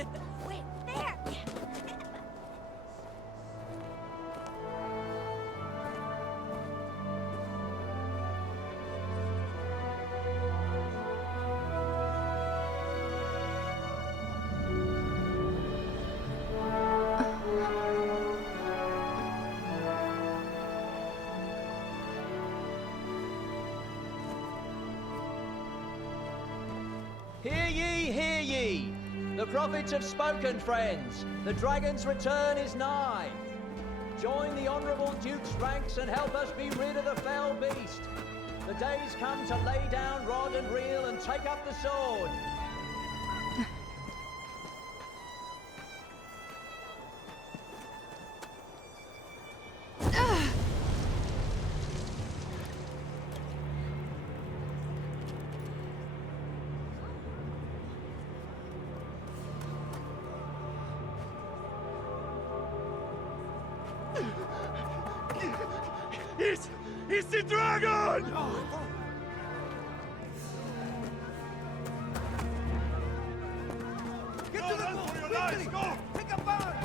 Wait, there! Hear ye, hear ye! The prophets have spoken, friends. The dragon's return is nigh. Join the honourable Duke's ranks and help us be rid of the fell beast. The day's come to lay down rod and reel and take up the sword. It's the dragon! Get to the boat! For your lives, go! Pick up fire!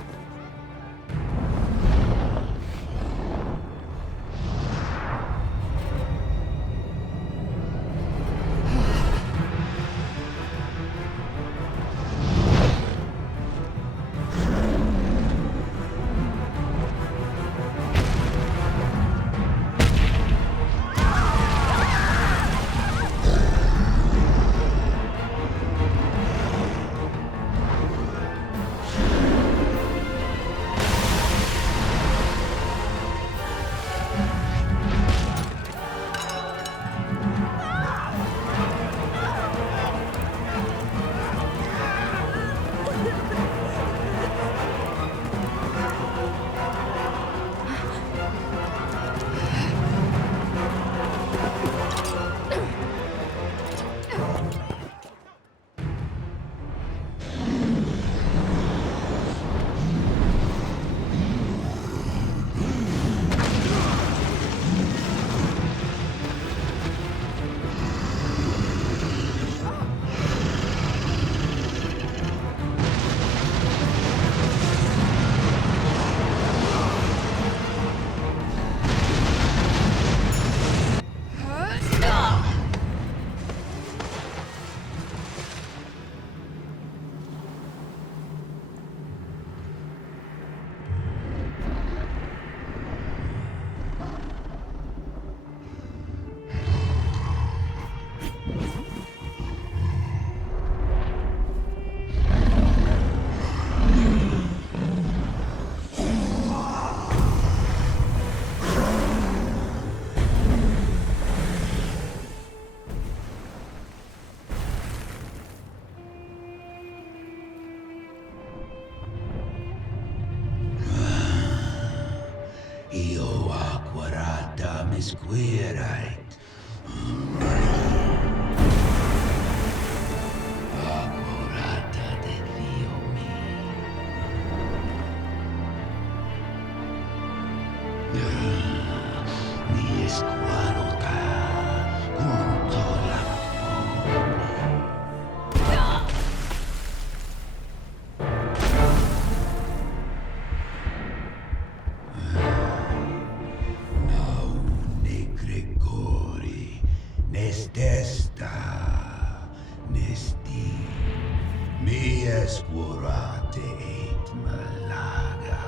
Square-eyed. Accurata de Dio mi squadrota contro la Nestesta, Nesti, mi escurate et malaga.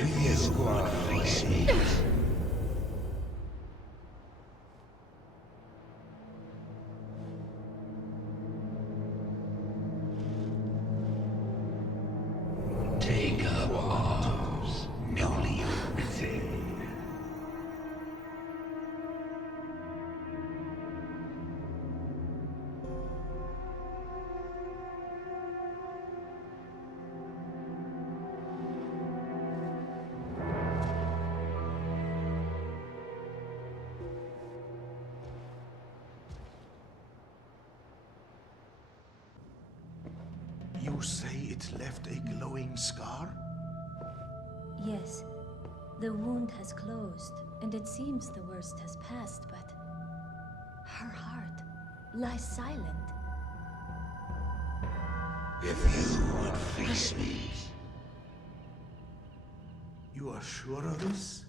Riesco a fix-me. Take up arms, no leave within. You say it left a glowing scar? Yes. The wound has closed, and it seems the worst has passed, but her heart lies silent. If you would fix me, You are sure of this?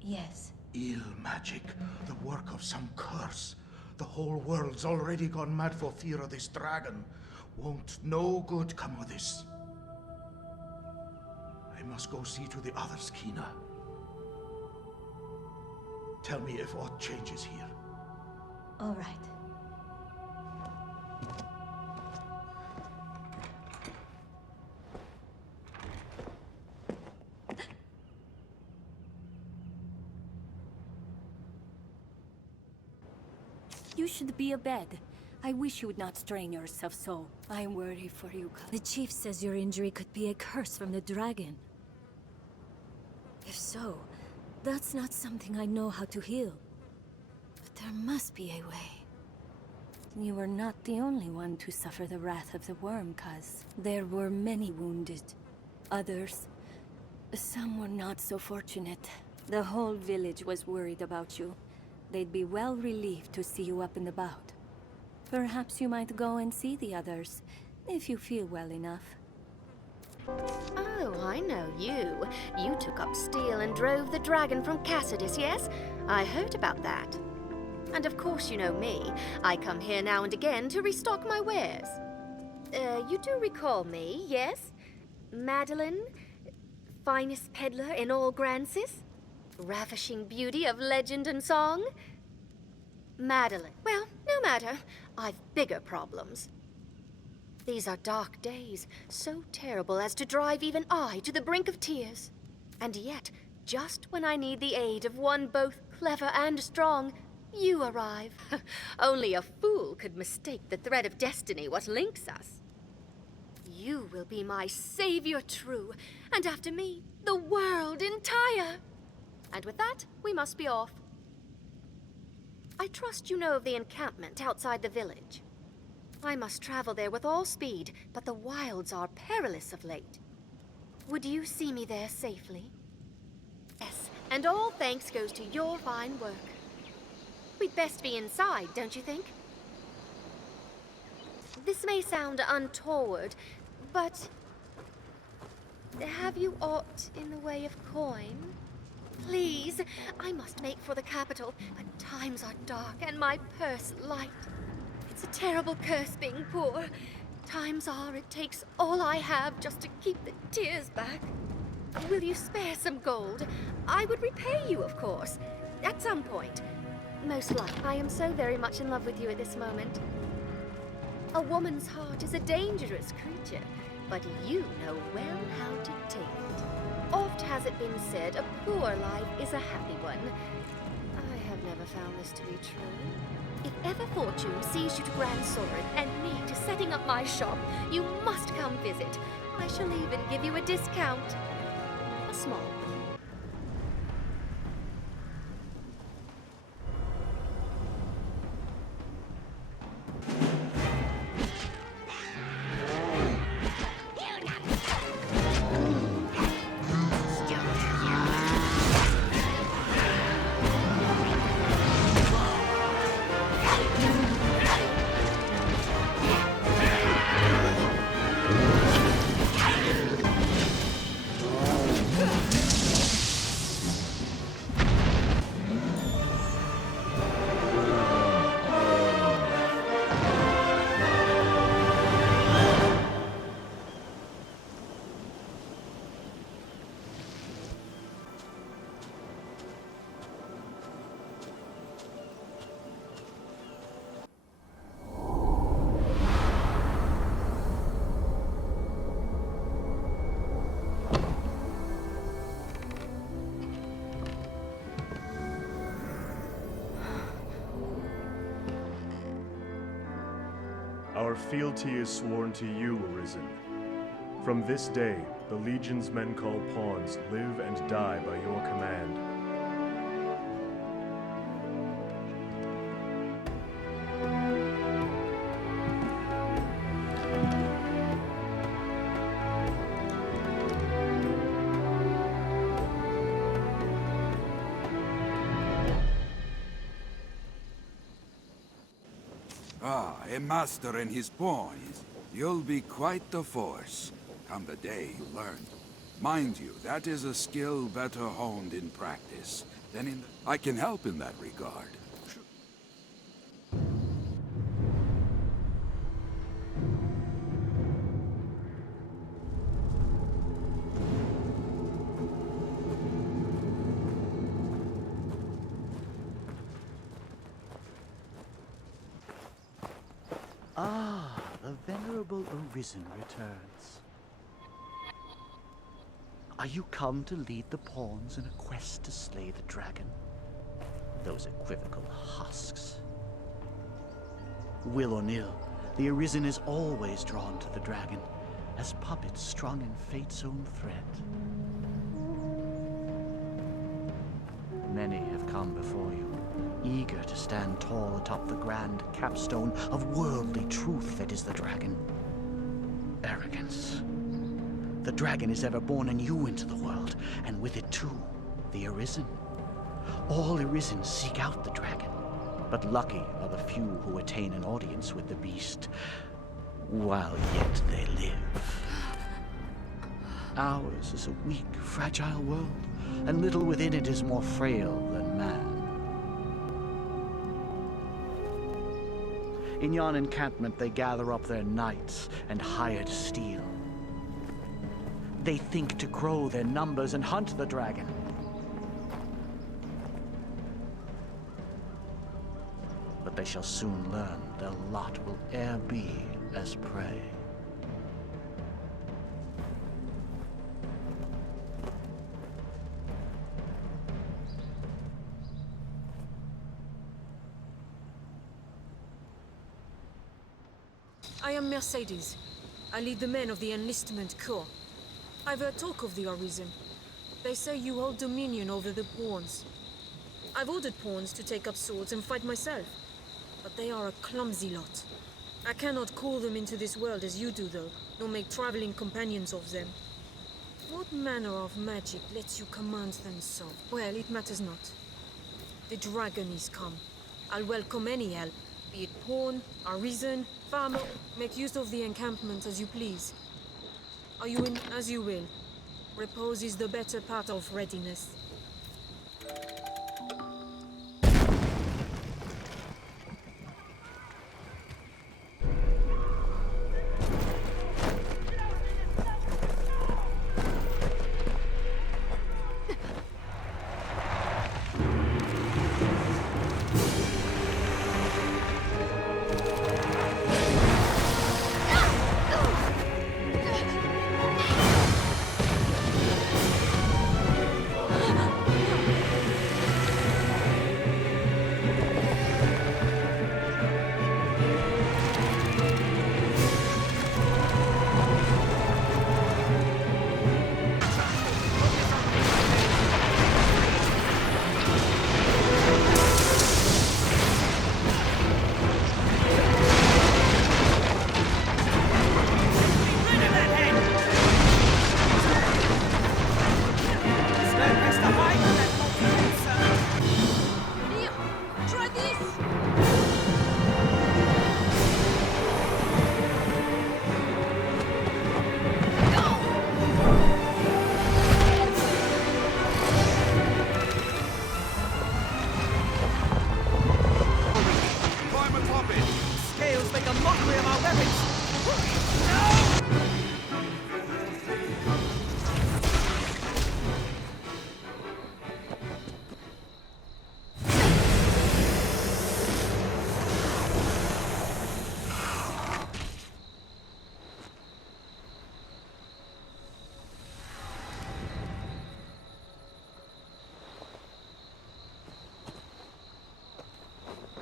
Yes. Ill magic, the work of some curse. The whole world's already gone mad for fear of this dragon. Won't no good come of this? I must go see to the others, Kina. Tell me if aught changes here. All right. You should be abed. I wish you would not strain yourself so. I worry for you, The chief says your injury could be a curse from the dragon. If so, that's not something I know how to heal. But there must be a way. You were not the only one to suffer the wrath of the worm, cuz. There were many wounded. Others, some were not so fortunate. The whole village was worried about you. They'd be well relieved to see you up and about. Perhaps you might go and see the others, if you feel well enough. Oh, I know you. You took up steel and drove the dragon from Cassidus, yes? I heard about that. And of course you know me. I come here now and again to restock my wares. You do recall me, yes? Madeline? Finest peddler in all Grancis? Ravishing beauty of legend and song? Madeline. Well, no matter. I've bigger problems. These are dark days, so terrible as to drive even I to the brink of tears. And yet, just when I need the aid of one both clever and strong, you arrive. Only a fool could mistake the thread of destiny what links us. You will be my savior true, and after me, the world entire. And with that, we must be off. I trust you know of the encampment outside the village. I must travel there with all speed, but the wilds are perilous of late. Would you see me there safely? Yes, and all thanks goes to your fine work. We'd best be inside, don't you think? This may sound untoward, but have you aught in the way of coin? Please, I must make for the capital, but times are dark and my purse light. It's a terrible curse being poor. Times are it takes all I have just to keep the tears back. Will you spare some gold? I would repay you, of course, at some point. Most likely, I am so very much in love with you at this moment. A woman's heart is a dangerous creature, but you know well how to take it. Oft has it been said, a poor life is a happy one. I have never found this to be true. If ever fortune sees you to Grand Soren and me to setting up my shop, you must come visit. I shall even give you a discount. A small one. Our fealty is sworn to you, Arisen. From this day, the Legion's men called pawns live and die by your command. Ah, a master and his pawns. You'll be quite the force, come the day you learn. Mind you, that is a skill better honed in practice than in... I can help in that regard. Ah, the venerable Arisen returns. Are you come to lead the pawns in a quest to slay the dragon? Those equivocal husks. Will or nill, the Arisen is always drawn to the dragon, as puppets strung in fate's own thread. Many have come before you, eager to stand tall atop the grand capstone of worldly truth that is the dragon. Arrogance. The dragon is ever born anew into the world, and with it too, the Arisen. All Arisen seek out the dragon, but lucky are the few who attain an audience with the beast, while yet they live. Ours is a weak, fragile world, and little within it is more frail than man. In yon encampment they gather up their knights and hired steel. They think to grow their numbers and hunt the dragon. But they shall soon learn their lot will e'er be as prey. I am Mercedes. I lead the men of the Enlistment Corps. I've heard talk of the Arisen. They say you hold dominion over the pawns. I've ordered pawns to take up swords and fight myself, but they are a clumsy lot. I cannot call them into this world as you do, though, nor make traveling companions of them. What manner of magic lets you command them so? Well, it matters not. The dragon is come. I'll welcome any help, be it pawn, Arisen, farmer. Make use of the encampment as you please. Are you in as you will? Repose is the better part of readiness.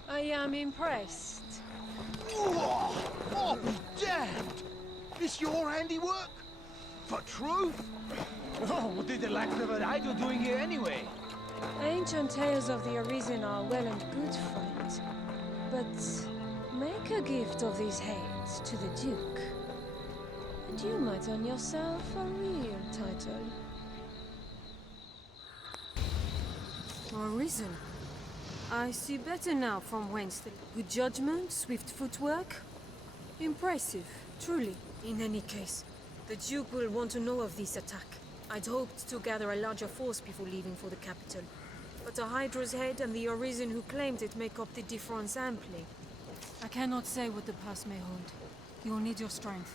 I am impressed. I'll be damned! This your handiwork? For truth? Oh, what did the lack of an idol doing here anyway? Ancient tales of the Arisen are well and good, friend. But make a gift of these heads to the Duke, and you might earn yourself a real title. Arisen. I see better now from whence the good judgment, swift footwork. Impressive, truly. In any case, the Duke will want to know of this attack. I'd hoped to gather a larger force before leaving for the capital. But the Hydra's head and the Arisen who claimed it make up the difference amply. I cannot say what the pass may hold. You'll need your strength.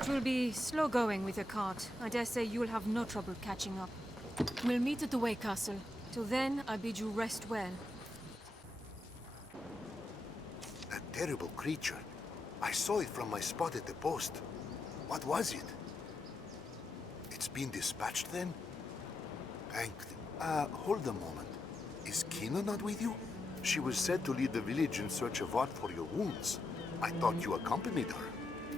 It will be slow going with a cart. I dare say you'll have no trouble catching up. We'll meet at the Way Castle. Till then, I bid you rest well. That terrible creature. I saw it from my spot at the post. What was it? It's been dispatched then? Hold a moment. Is Kina not with you? She was said to lead the village in search of art for your wounds. I thought you accompanied her.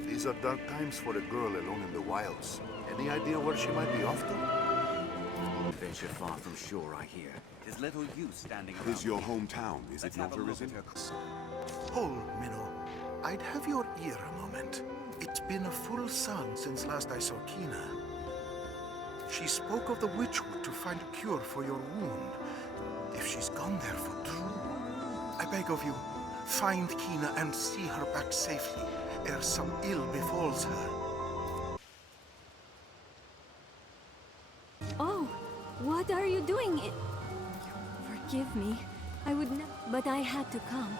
These are dark times for a girl alone in the wilds. Any idea where she might be off to? Venture far from shore, I hear. There's little use standing around. This is your hometown, is it not, Arisen? Hold, Minnow. I'd have your ear a moment. It's been a full sun since last I saw Kina. She spoke of the Witchwood to find a cure for your wound. If she's gone there for true, I beg of you, find Kina and see her back safely, ere some ill befalls her. Oh, what are you doing? Forgive me. I would not, but I had to come.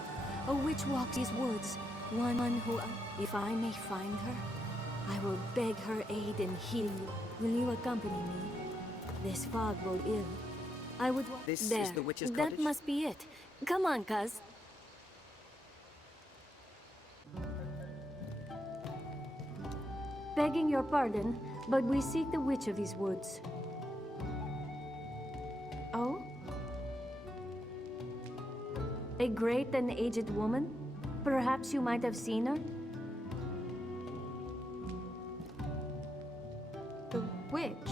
A witch walks these woods. One who, if I may find her, I will beg her aid and heal you. Will you accompany me? This fog will ill. I would. This there. Is the witch's That cottage? must be it. Come on, cuz. Begging your pardon, but we seek the witch of these woods. Oh? A great and aged woman? Perhaps you might have seen her? The witch?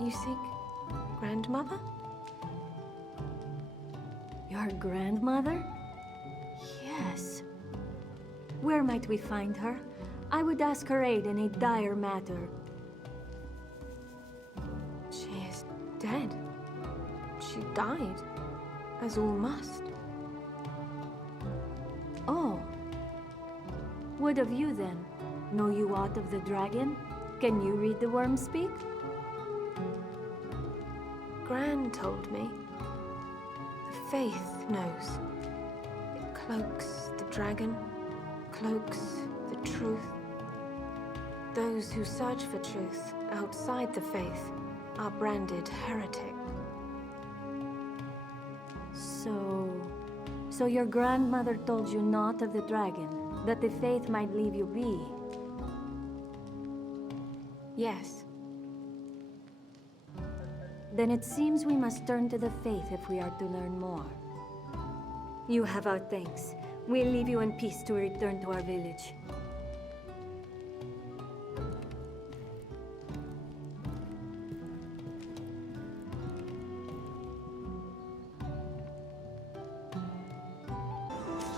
You seek grandmother? Your grandmother? Yes. Where might we find her? I would ask her aid in a dire matter. She is dead. She died, as all must. Oh. What of you then? Know you aught of the dragon? Can you read the worm speak? Gran told me. The faith knows. It cloaks the dragon, cloaks the truth. Those who search for truth outside the faith are branded heretic. So your grandmother told you naught of the dragon, that the faith might leave you be? Yes. Then it seems we must turn to the faith if we are to learn more. You have our thanks. We'll leave you in peace to return to our village.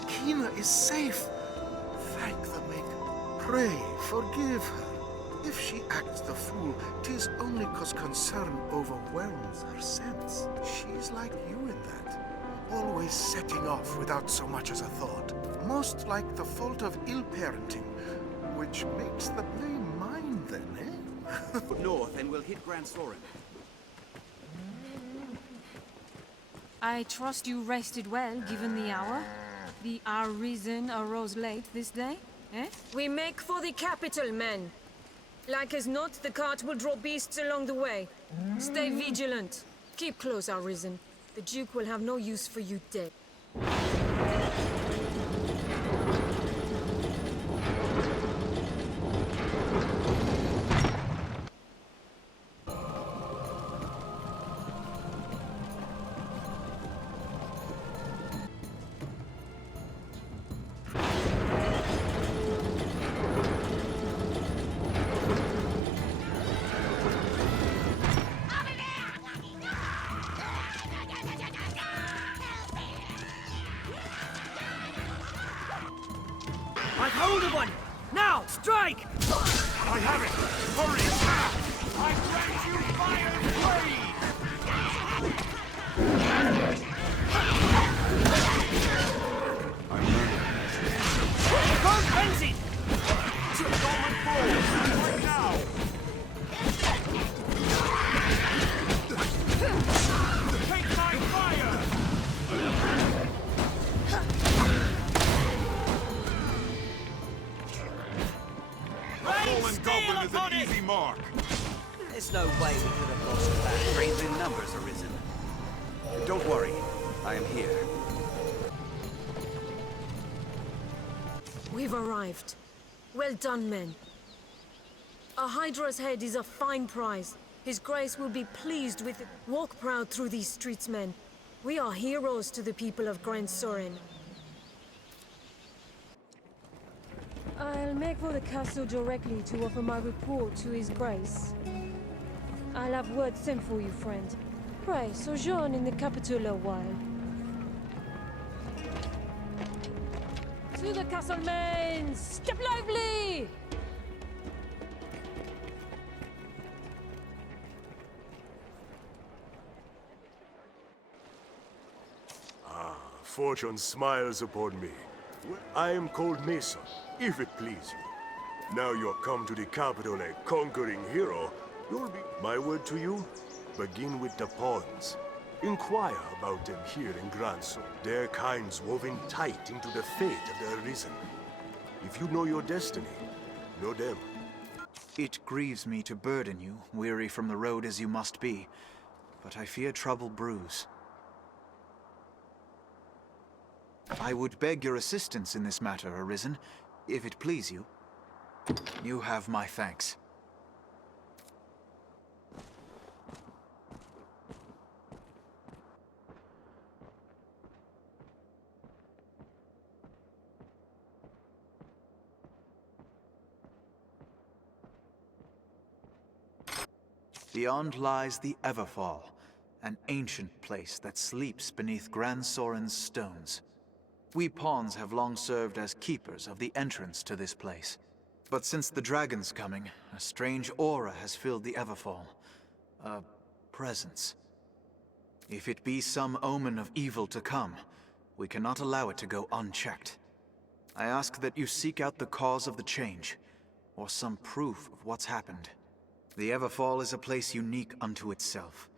Kina is safe. Thank the Maker. Pray, forgive her. If she acts the fool, 'tis only 'cause concern overwhelms her sense. She's like you in that. Always setting off without so much as a thought. Most like the fault of ill parenting, which makes the blame mine then, eh? North, and we'll hit Grand Soren. I trust you rested well, given the hour. The Arisen arose late this day, eh? We make for the capital, men. Like as not, the cart will draw beasts along the way. Stay vigilant. Keep close, Arisen. The Duke will have no use for you dead. hold of one! Now, strike! I have it! Hurry! I grant you fire free! Go frenzy! To Roman force! Right now! Take my fire! Fallen Goblin is an easy mark. There's no way we could have lost that. Strength in numbers arisen. Don't worry, I am here. We've arrived. Well done, men. A Hydra's head is a fine prize. His Grace will be pleased with it. Walk proud through these streets, men. We are heroes to the people of Grand Sorin. I'll make for the castle directly to offer my report to His Grace. I'll have word sent for you, friend. Pray, sojourn in the capital a while. To the castle, men! Step lively! Fortune smiles upon me. I am called Mason, if it please you. Now you're come to the capital a conquering hero, you'll be... My word to you, begin with the pawns. Inquire about them here in Grand Sorin. Their kind's woven tight into the fate of the Arisen. If you know your destiny, know them. It grieves me to burden you, weary from the road as you must be, but I fear trouble brews. I would beg your assistance in this matter, Arisen, if it please you. You have my thanks. Beyond lies the Everfall, an ancient place that sleeps beneath Grand Sorin's stones. We pawns have long served as keepers of the entrance to this place. But since the dragon's coming, a strange aura has filled the Everfall. A presence. If it be some omen of evil to come, we cannot allow it to go unchecked. I ask that you seek out the cause of the change, or some proof of what's happened. The Everfall is a place unique unto itself.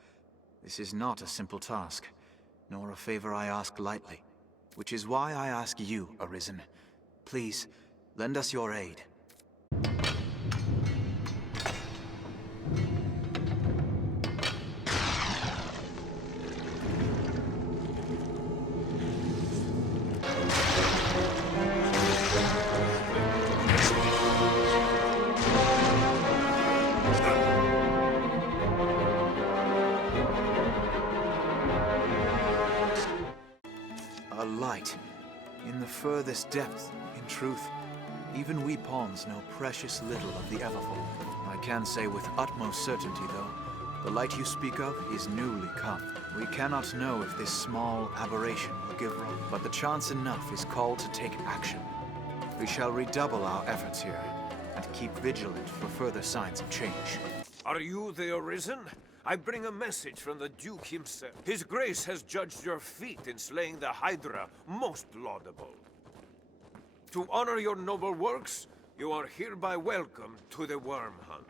This is not a simple task, nor a favor I ask lightly. Which is why I ask you, Arisen. Please, lend us your aid. A light. In the furthest depths, in truth, even we pawns know precious little of the Everfall. I can say with utmost certainty, though, the light you speak of is newly come. We cannot know if this small aberration will give wrong, but the chance enough is called to take action. We shall redouble our efforts here, and keep vigilant for further signs of change. Are you the Arisen? I bring a message from the Duke himself. His Grace has judged your feat in slaying the Hydra most laudable. To honor your noble works, you are hereby welcome to the Worm Hunt.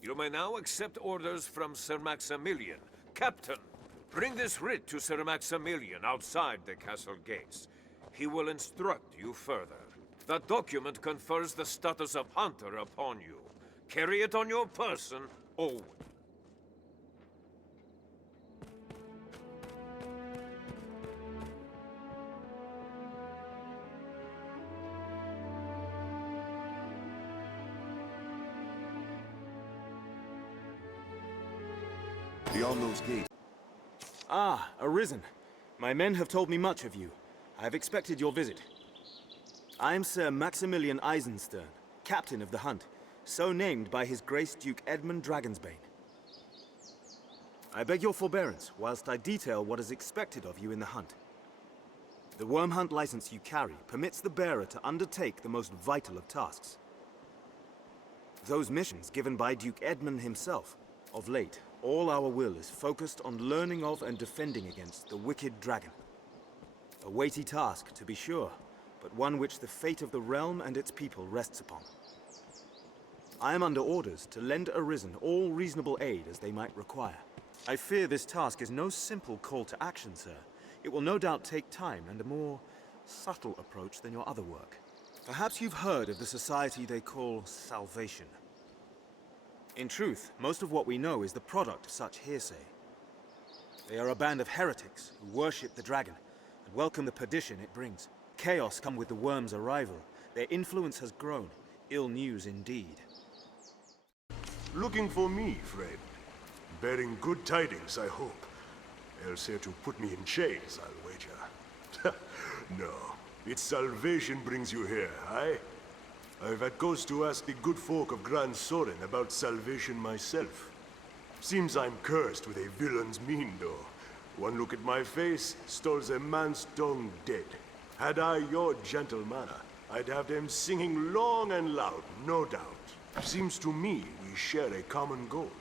You may now accept orders from Sir Maximilian. Captain, bring this writ to Sir Maximilian outside the castle gates. He will instruct you further. That document confers the status of Hunter upon you. Carry it on your person, always. Beyond those gates. Ah, Arisen. My men have told me much of you. I have expected your visit. I am Sir Maximilian Eisenstern, captain of the hunt, so named by His Grace Duke Edmund Dragonsbane. I beg your forbearance whilst I detail what is expected of you in the hunt. The worm hunt license you carry permits the bearer to undertake the most vital of tasks. Those missions given by Duke Edmund himself. Of late, all our will is focused on learning of and defending against the wicked dragon. A weighty task, to be sure, but one which the fate of the realm and its people rests upon. I am under orders to lend Arisen all reasonable aid as they might require. I fear this task is no simple call to action, sir. It will no doubt take time and a more subtle approach than your other work. Perhaps you've heard of the society they call Salvation. In truth, most of what we know is the product of such hearsay. They are a band of heretics who worship the dragon and welcome the perdition it brings. Chaos come with the worm's arrival. Their influence has grown. Ill news indeed. Looking for me, friend. Bearing good tidings, I hope. Else here to put me in chains, I'll wager. No, it's salvation brings you here, aye? I've had cause to ask the good folk of Gran Soren about salvation myself. Seems I'm cursed with a villain's mien, though. One look at my face, stalls a man's tongue dead. Had I your gentle manner, I'd have them singing long and loud, no doubt. Seems to me we share a common goal.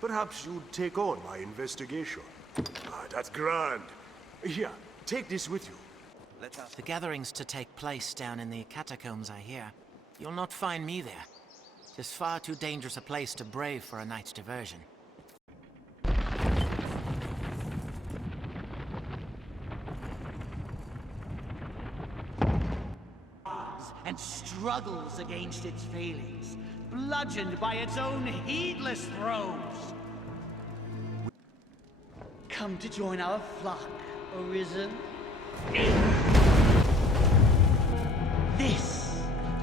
Perhaps you'd take on my investigation. Ah, that's grand. Here, take this with you. The gathering's to take place down in the catacombs, I hear. You'll not find me there. It's far too dangerous a place to brave for a night's diversion. And struggles against its failings, bludgeoned by its own heedless throes. Come to join our flock, Arisen.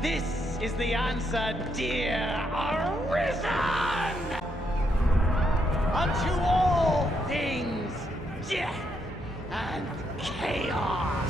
This is the answer, dear Arisen! Unto all things, death and chaos!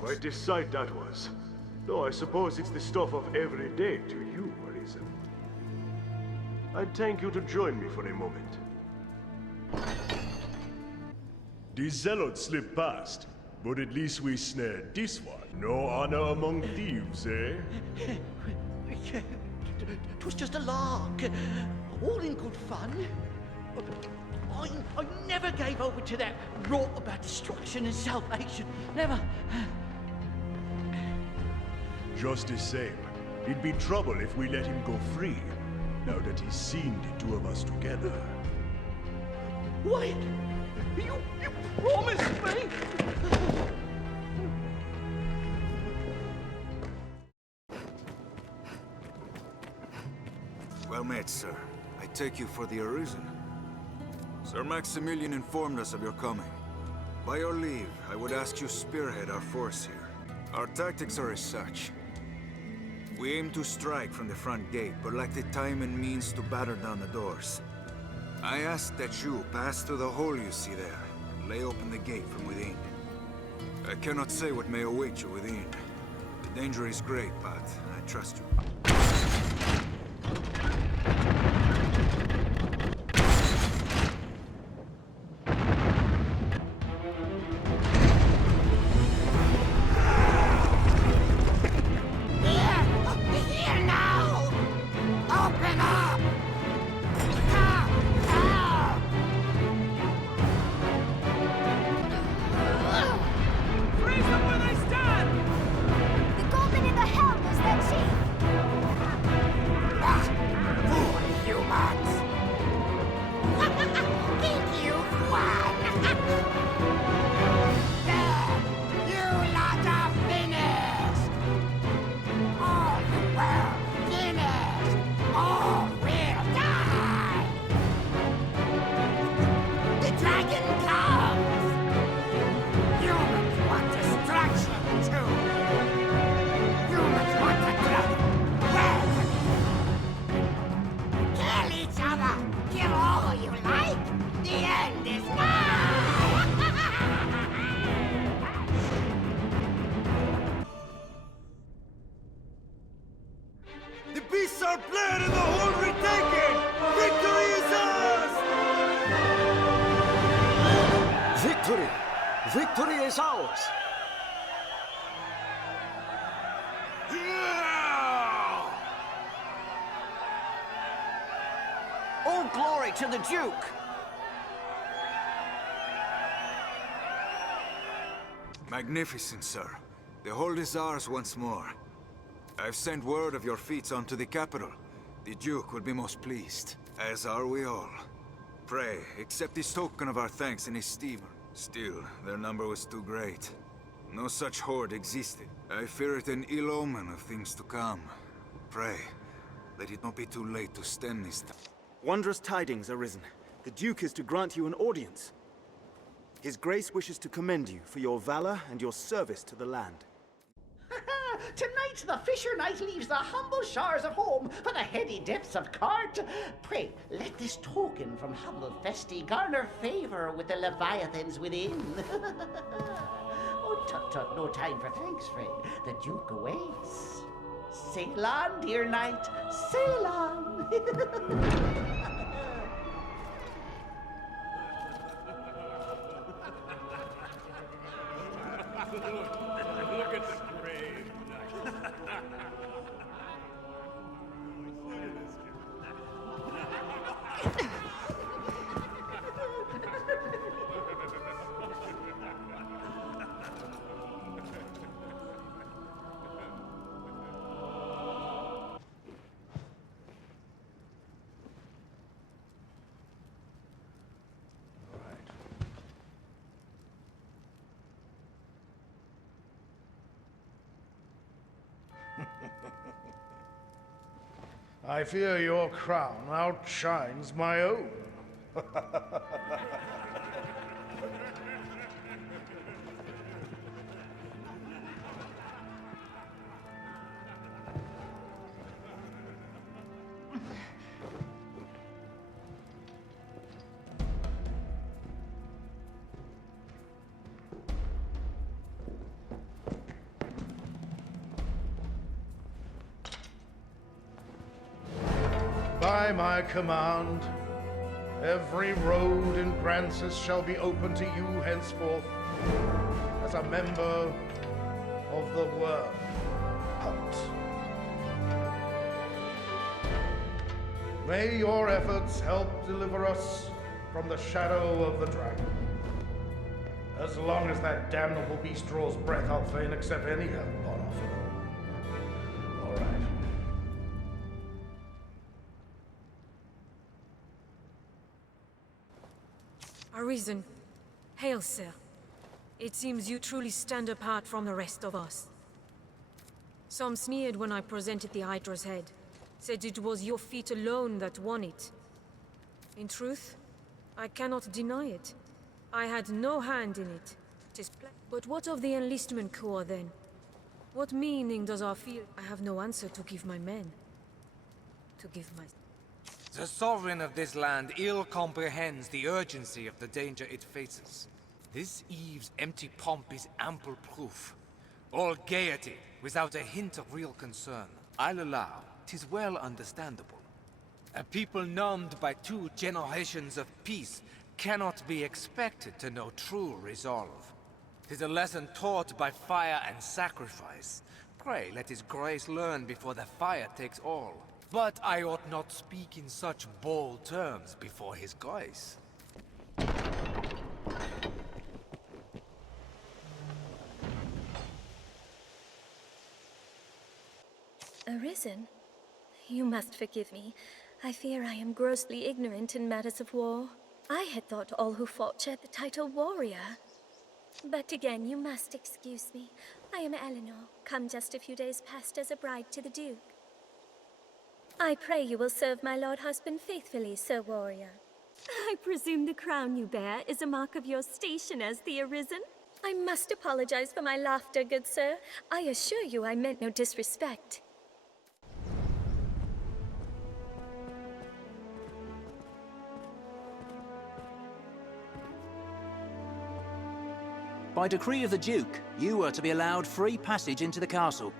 Quite a sight that was. Though I suppose it's the stuff of every day to you, Arisen. I'd thank you to join me for a moment. The zealots slipped past, but at least we snared this one. No honor among thieves, eh? 'Twas just a lark, all in good fun. I never gave over to that rot about destruction and salvation. Never. Just the same, it'd be trouble if we let him go free, now that he's seen the two of us together. Wait! You promised me! Well met, sir. I take you for the Arisen. Sir Maximilian informed us of your coming. By your leave, I would ask you spearhead our force here. Our tactics are as such. We aim to strike from the front gate, but lack the time and means to batter down the doors. I ask that you pass through the hole you see there, and lay open the gate from within. I cannot say what may await you within. The danger is great, but I trust you. our plan and the whole retaken! Victory is ours! Victory! Victory is ours! All glory to the Duke! Magnificent, sir. The hold is ours once more. I've sent word of your feats onto the capital. The Duke will be most pleased, as are we all. Pray, accept this token of our thanks in his steamer. Still, their number was too great. No such horde existed. I fear it an ill omen of things to come. Pray, let it not be too late to stem this. Wondrous tidings, Arisen. The Duke is to grant you an audience. His Grace wishes to commend you for your valor and your service to the land. Tonight the fisher knight leaves the humble shores of home for the heady depths of court. Pray, let this token from humble Festi garner favor with the leviathans within. Oh, tut-tut, no time for thanks, friend. The Duke awaits. Sail on, dear knight, sail on. Look at the brave knight. I fear your crown outshines my own. By my command, every road in Grancis shall be open to you henceforth as a member of the Worm Hunt. May your efforts help deliver us from the shadow of the dragon. As long as that damnable beast draws breath, I'll fain accept any help on offer. All right. Arisen. Hail, sir. It seems you truly stand apart from the rest of us. Some sneered when I presented the Hydra's head, said it was your feat alone that won it. In truth, I cannot deny it. I had no hand in it. But what of the enlistment corps, then? What meaning does our field... I have no answer to give my men. To give my... The sovereign of this land ill comprehends the urgency of the danger it faces. This eve's empty pomp is ample proof. All gaiety, without a hint of real concern. I'll allow, 'tis well understandable. A people numbed by 2 generations of peace cannot be expected to know true resolve. 'Tis a lesson taught by fire and sacrifice. Pray let his grace learn before the fire takes all. But I ought not speak in such bold terms before his grace. Arisen? You must forgive me. I fear I am grossly ignorant in matters of war. I had thought all who fought shared the title warrior. But again, you must excuse me. I am Eleanor, come just a few days past as a bride to the Duke. I pray you will serve my lord husband faithfully, Sir Warrior. I presume the crown you bear is a mark of your station as the Arisen? I must apologize for my laughter, good sir. I assure you I meant no disrespect. By decree of the Duke, you are to be allowed free passage into the castle.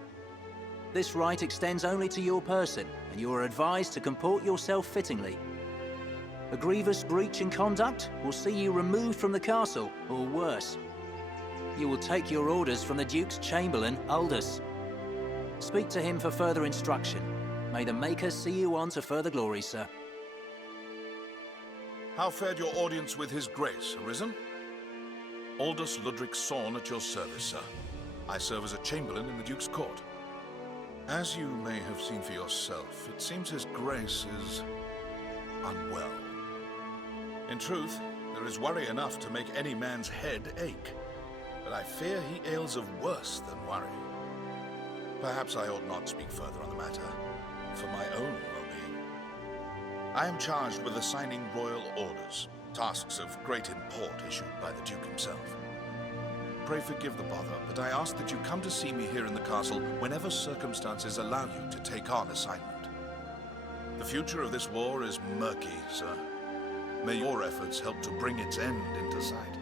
This right extends only to your person, and you are advised to comport yourself fittingly. A grievous breach in conduct will see you removed from the castle, or worse. You will take your orders from the Duke's Chamberlain, Aldous. Speak to him for further instruction. May the Maker see you on to further glory, sir. How fared your audience with His Grace, Arisen? Aldous Ludric Sorn at your service, sir. I serve as a Chamberlain in the Duke's court. As you may have seen for yourself, it seems His Grace is unwell. In truth, there is worry enough to make any man's head ache. But I fear he ails of worse than worry. Perhaps I ought not speak further on the matter, for my own well-being. I am charged with assigning royal orders, tasks of great import issued by the Duke himself. Pray forgive the bother, but I ask that you come to see me here in the castle whenever circumstances allow you to take on assignment. The future of this war is murky, sir. May your efforts help to bring its end into sight.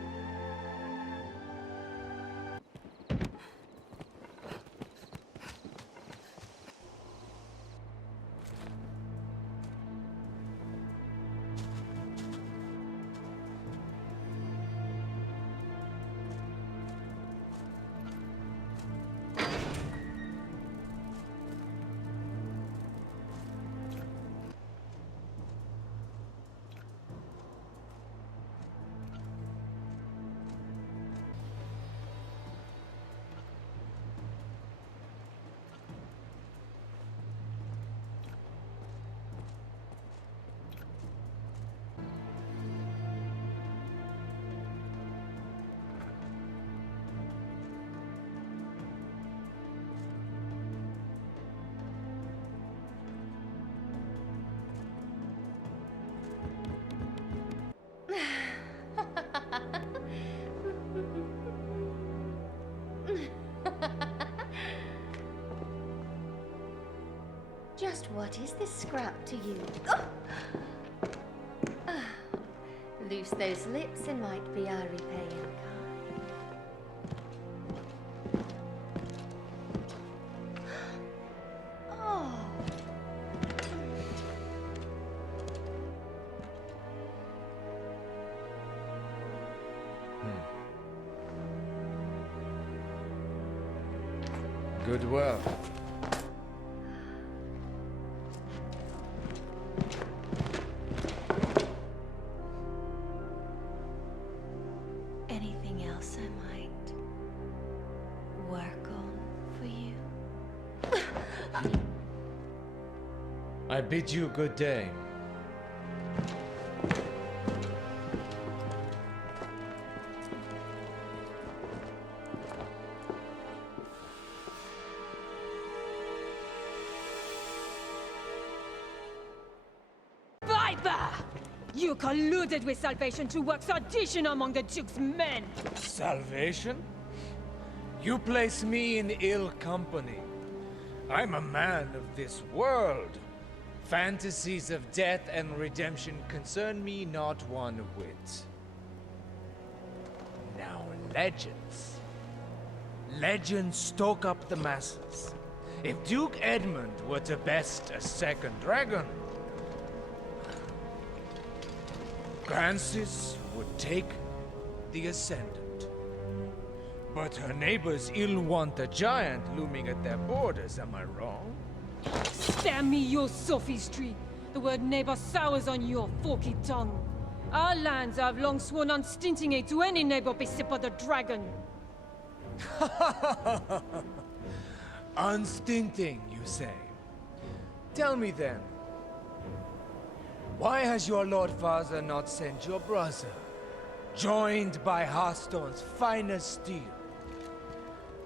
Just what is this scrap to you? Loose those lips and might be our repaying card. Oh. Good work. Anything else I might work on for you? I bid you good day. You colluded with Salvation to work sedition among the Duke's men! Salvation? You place me in ill company. I'm a man of this world. Fantasies of death and redemption concern me not one whit. Now legends. Legends stoke up the masses. If Duke Edmund were to best a second dragon, Francis would take the ascendant. But her neighbors ill want a giant looming at their borders, am I wrong? Spare me your sophistry! The word neighbor sours on your forky tongue. Our lands have long sworn unstinting aid to any neighbor beset by the dragon. Unstinting, you say? Tell me then, why has your Lord Father not sent your brother, joined by Hearthstone's finest steel?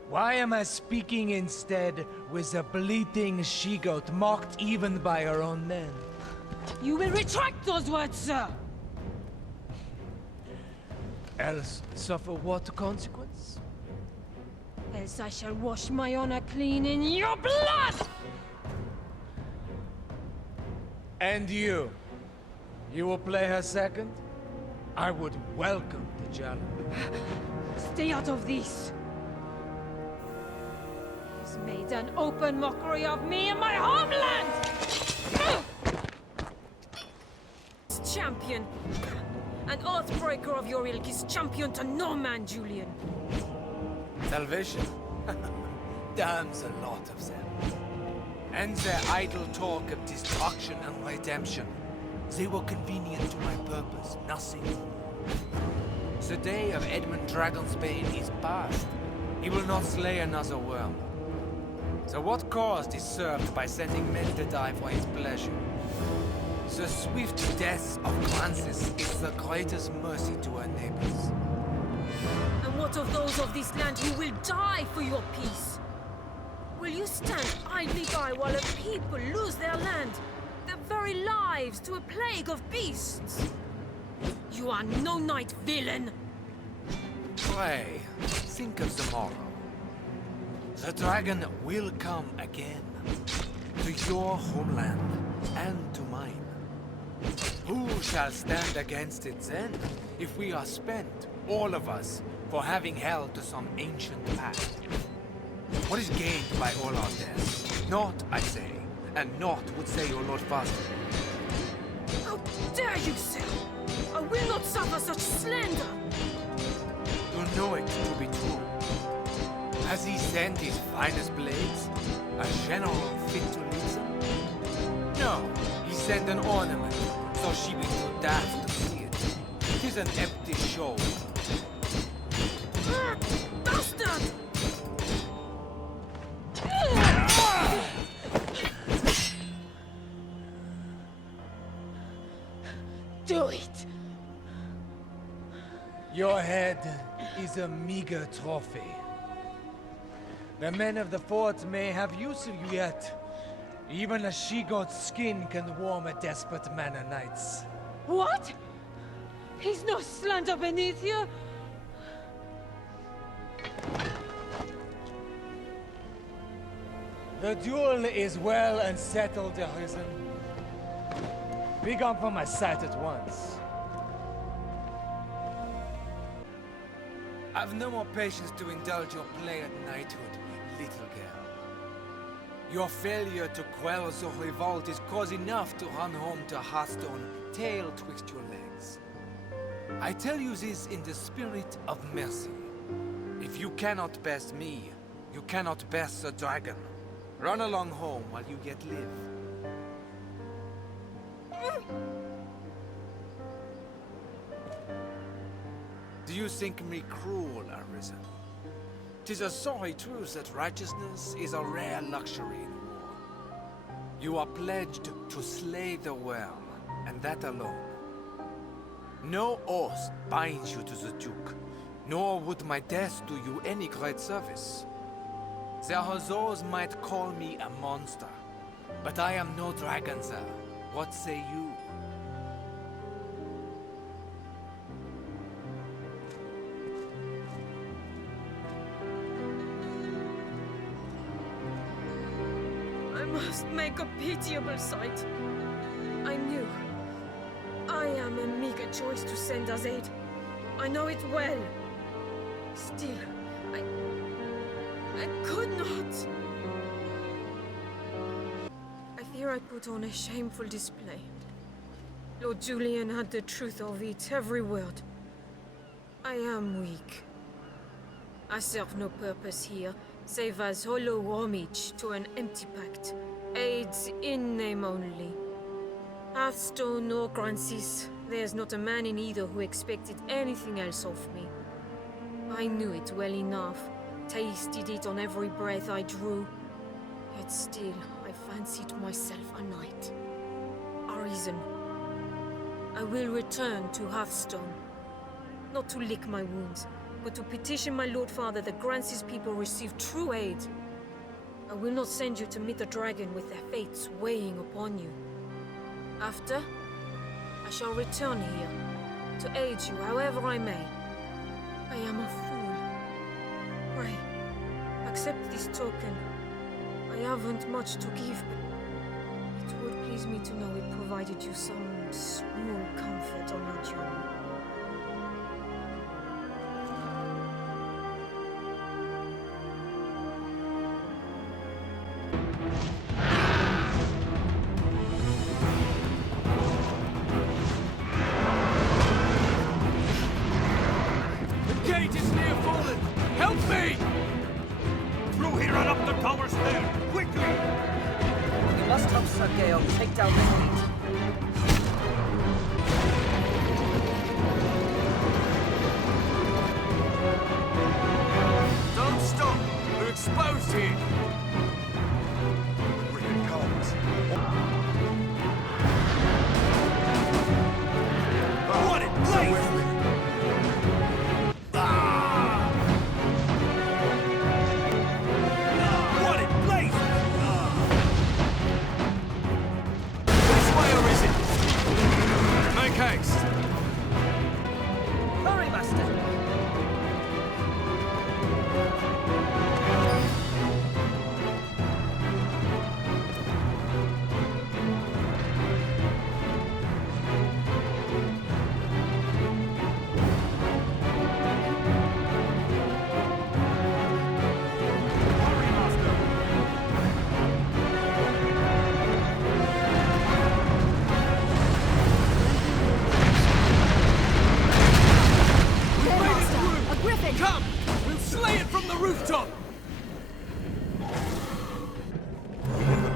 Why am I speaking instead with a bleating she-goat mocked even by her own men? You will retract those words, sir! Else suffer what consequence? Else I shall wash my honor clean in your blood! And you? You will play her second? I would welcome the challenge. Stay out of this! has made an open mockery of me and my homeland! Champion! An oathbreaker of your ilk is champion to no man, Julian. Salvation? Damns a lot of them. And their idle talk of destruction and redemption. They were convenient to my purpose, nothing more. The day of Edmund Dragonsbane is past. He will not slay another worm. So what cause is served by sending men to die for his pleasure? The swift death of Francis is the greatest mercy to our neighbors. And what of those of this land who will die for your peace? Will you stand idly by while a people lose their land, their very lives to a plague of beasts? You are no knight, villain! Pray, think of the morrow. The dragon will come again, to your homeland and to mine. Who shall stand against it then, if we are spent, all of us, for having held to some ancient pact? What is gained by all our deaths? Naught, I say, and naught would say your Lord Father. How dare you, sir! I will not suffer such slander! You know it to be true. Has he sent his finest blades? A general fit to lead them? No, he sent an ornament, so she be too daft to see it. It is an empty show. Bastard! Do it! Your head is a meager trophy. The men of the fort may have use of you yet. Even a she-goat's skin can warm a desperate man of nights. What? Is no slander beneath you? The duel is well and settled, Arisen. Be gone from my sight at once. I've no more patience to indulge your play at knighthood, little girl. Your failure to quell the revolt is cause enough to run home to Hearthstone, tail twixt your legs. I tell you this in the spirit of mercy. If you cannot best me, you cannot best the dragon. Run along home while you yet live. Do you think me cruel, Arisen? 'Tis a sorry truth that righteousness is a rare luxury in war. You are pledged to slay the worm, and that alone. No oath binds you to the Duke, nor would my death do you any great service. There are those might call me a monster, but I am no dragon, sir. What say you? I must make a pitiable sight. I knew. I am a meager choice to send as aid. I know it well. Still, I could not. I fear I put on a shameful display. Lord Julian had the truth of it, every word. I am weak. I serve no purpose here, save as hollow homage to an empty pact. Aids in name only. Hearthstone or Grancis, there's not a man in either who expected anything else of me. I knew it well enough, tasted it on every breath I drew. Yet still, I fancied myself a knight. Arisen. I will return to Hearthstone. Not to lick my wounds, but to petition my Lord Father that Grancis people receive true aid. I will not send you to meet the dragon with their fates weighing upon you. After, I shall return here, to aid you however I may. I am a fool. Pray, accept this token. I haven't much to give, but it would please me to know it provided you some small comfort on your journey. must help Sir Gale take down the fleet. Don't stop! We're exposed here! Bring it comes. What in place! What in place! This way, or is it? Make haste! Hurry, Master! Come! We'll slay it from the rooftop!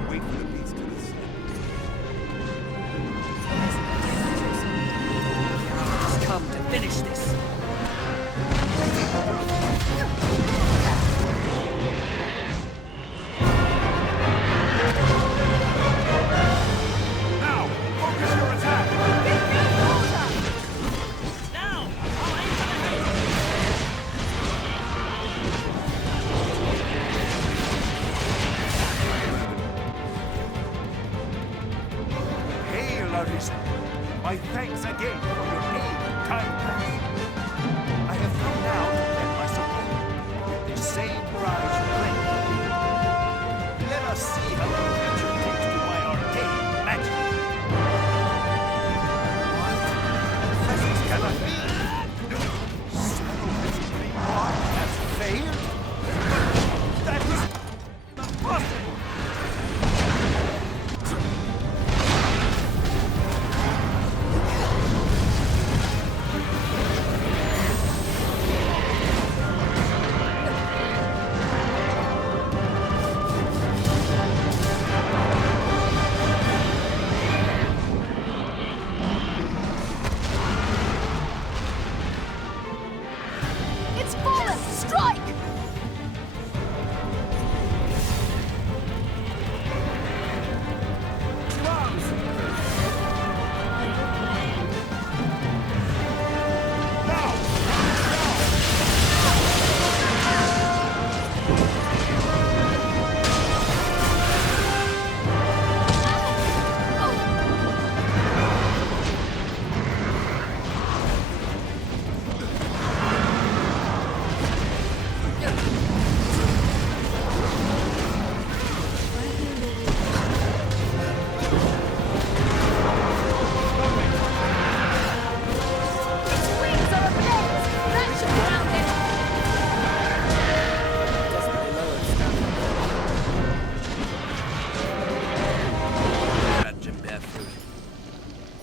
Wait for the beast to listen. Just come to finish this. Now! Focus your attack! Arisen, my thanks again for your aid in time past. I have come now to lend my support. The same prize you claim for me. Let us see how the future takes to my arcane magic. What? This cannot be. Shadow's dream mark has failed? That is impossible! It's fallen! Strike!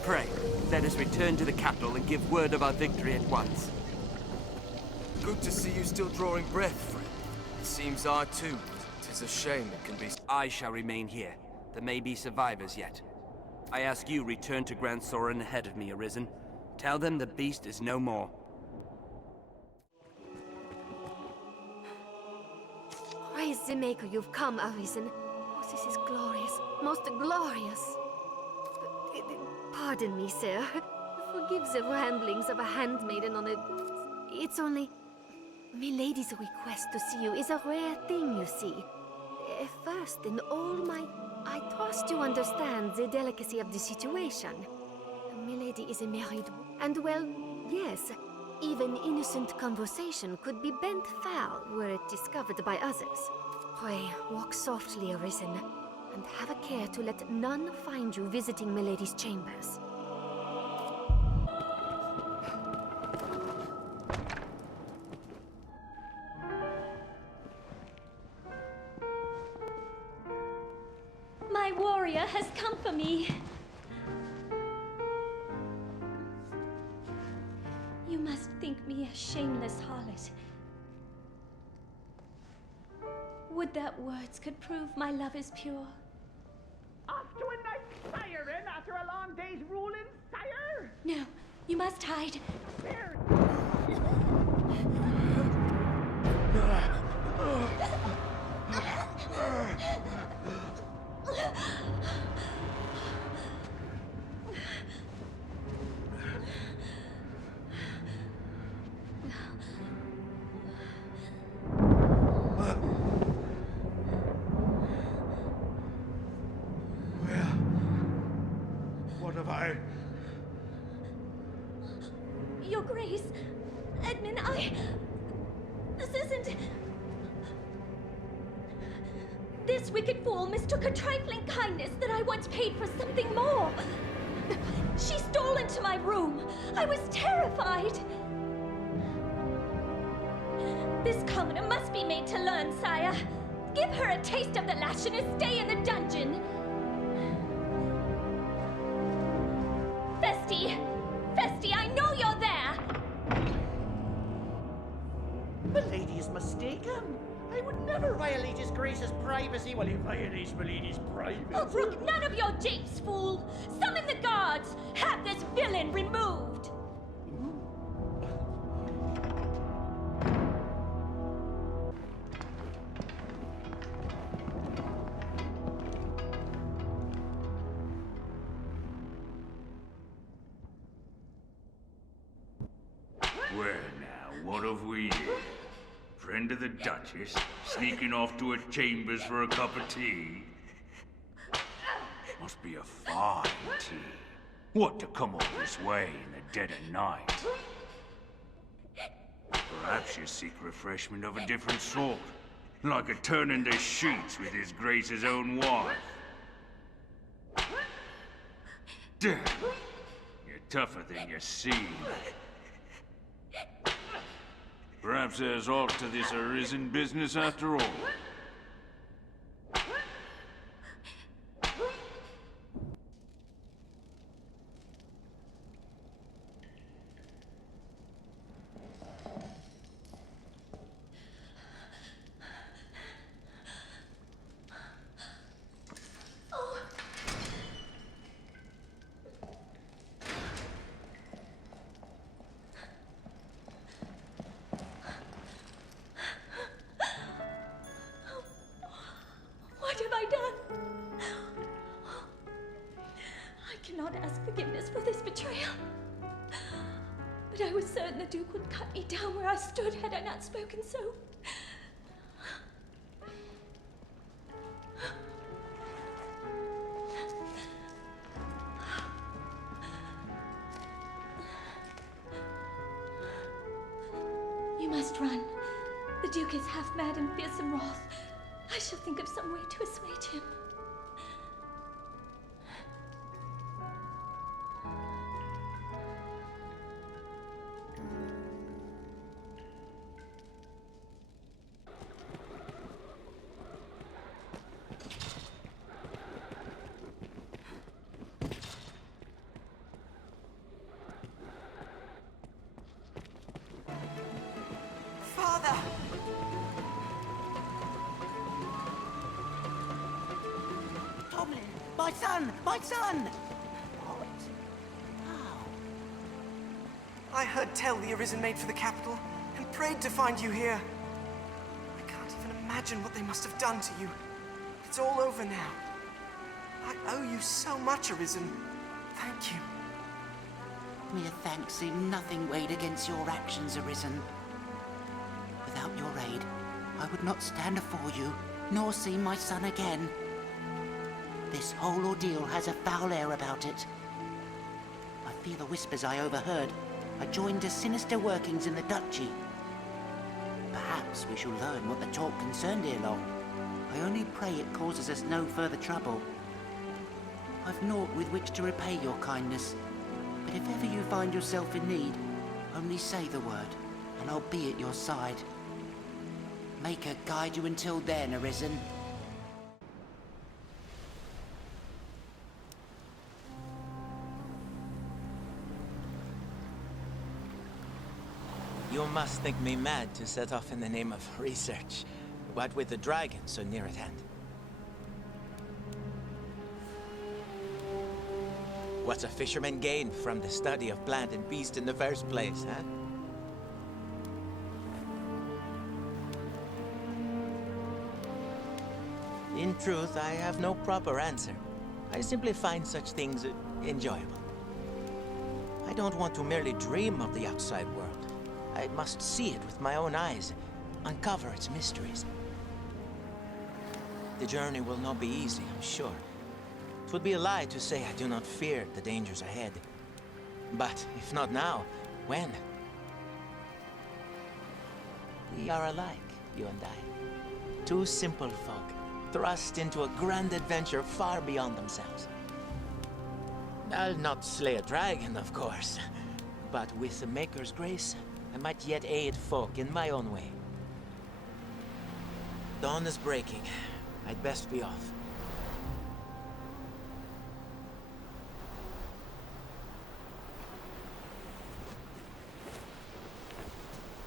Pray, let us return to the capital and give word of our victory at once. Good to see you still drawing breath, friend. It seems I too. 'Tis a shame it can be. I shall remain here. There may be survivors yet. I ask you return to Grand Soren ahead of me, Arisen. Tell them the beast is no more. Praise the Maker you've come, Arisen. Oh, this is glorious. Most glorious. Pardon me, sir. Forgive the ramblings of a handmaiden on a... It's only... Milady's request to see you is a rare thing, you see. First, in all my... I trust you understand the delicacy of the situation. Milady is a married... And well, yes, even innocent conversation could be bent foul were it discovered by others. Pray, walk softly, Arisen, and have a care to let none find you visiting Milady's chambers. My warrior has come for me. You must think me a shameless harlot. Would that words could prove my love is pure. No, you must hide. What have I... Your Grace, Edmund, this isn't... This wicked fool mistook a trifling kindness that I once paid for something more. She stole into my room. I was terrified. This commoner must be made to learn, sire. Give her a taste of the lash and a stay in the dungeon. Festi, I know you're there! Milady is mistaken. I would never violate His Grace's privacy while he violates Milady's privacy. Oh, brook none of your japes, fool! Summon the guards! Have this villain removed! Well now, what have we here? Friend of the Duchess, sneaking off to her chambers for a cup of tea? Must be a fine tea. What to come all this way in the dead of night? Perhaps you seek refreshment of a different sort, like a turn in the sheets with His Grace's own wife. Damn, you're tougher than you seem. Perhaps there's aught to this arisen business after all. What have I done? I cannot ask forgiveness for this betrayal. But I was certain the Duke would cut me down where I stood had I not spoken so. You must run. The Duke is half mad and fierce and wroth. I shall think of some way to assuage him. Father! Tomlin! My son! My son! What? How? I heard tell the Arisen made for the capital, and prayed to find you here. I can't even imagine what they must have done to you. It's all over now. I owe you so much, Arisen. Thank you. Mere thanks seem nothing weighed against your actions, Arisen. Without your aid, I would not stand afore you, nor see my son again. This whole ordeal has a foul air about it. I fear the whispers I overheard are joined to sinister workings in the duchy. Perhaps we shall learn what the talk concerned ere long. I only pray it causes us no further trouble. I've naught with which to repay your kindness, but if ever you find yourself in need, only say the word, and I'll be at your side. Make her guide you until then, Arisen. You must think me mad to set off in the name of research. What with the dragon so near at hand. What's a fisherman gain from the study of plant and beast in the first place, huh? In truth, I have no proper answer. I simply find such things enjoyable. I don't want to merely dream of the outside world. I must see it with my own eyes, uncover its mysteries. The journey will not be easy, I'm sure. It would be a lie to say I do not fear the dangers ahead. But if not now, when? We are alike, you and I. Two simple folk, thrust into a grand adventure far beyond themselves. I'll not slay a dragon, of course, but with the Maker's grace, I might yet aid folk in my own way. Dawn is breaking. I'd best be off.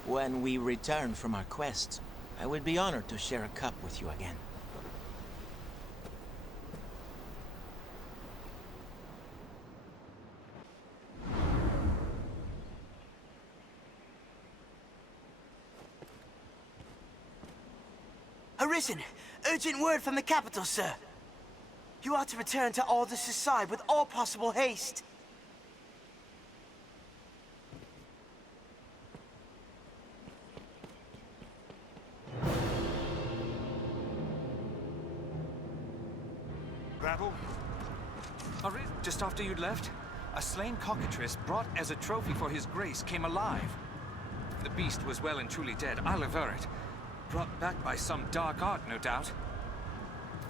When we return from our quests, I would be honored to share a cup with you again. Arisen! Urgent word from the capital, sir. You are to return to Aldous' side with all possible haste. Rattle? Just after you'd left, a slain cockatrice brought as a trophy for his grace came alive. The beast was well and truly dead, I'll aver it. Brought back by some dark art, no doubt.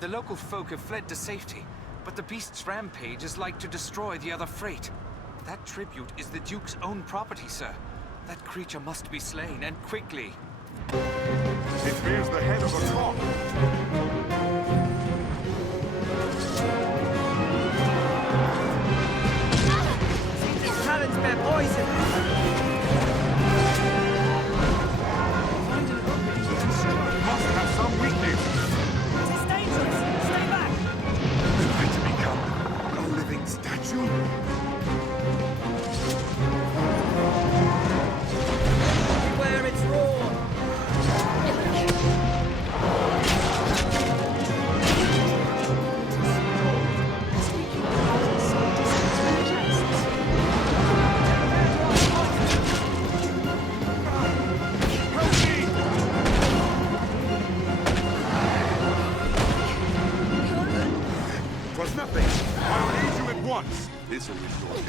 The local folk have fled to safety, but the beast's rampage is like to destroy the other freight. That tribute is the Duke's own property, sir. That creature must be slain, and quickly. It bears the head of a troll. His talons bear poison! Must have some weakness. It is dangerous! Stay back! Am I to become a living statue? Beware its roar! Nothing. I'll aid you at once. This'll restore it.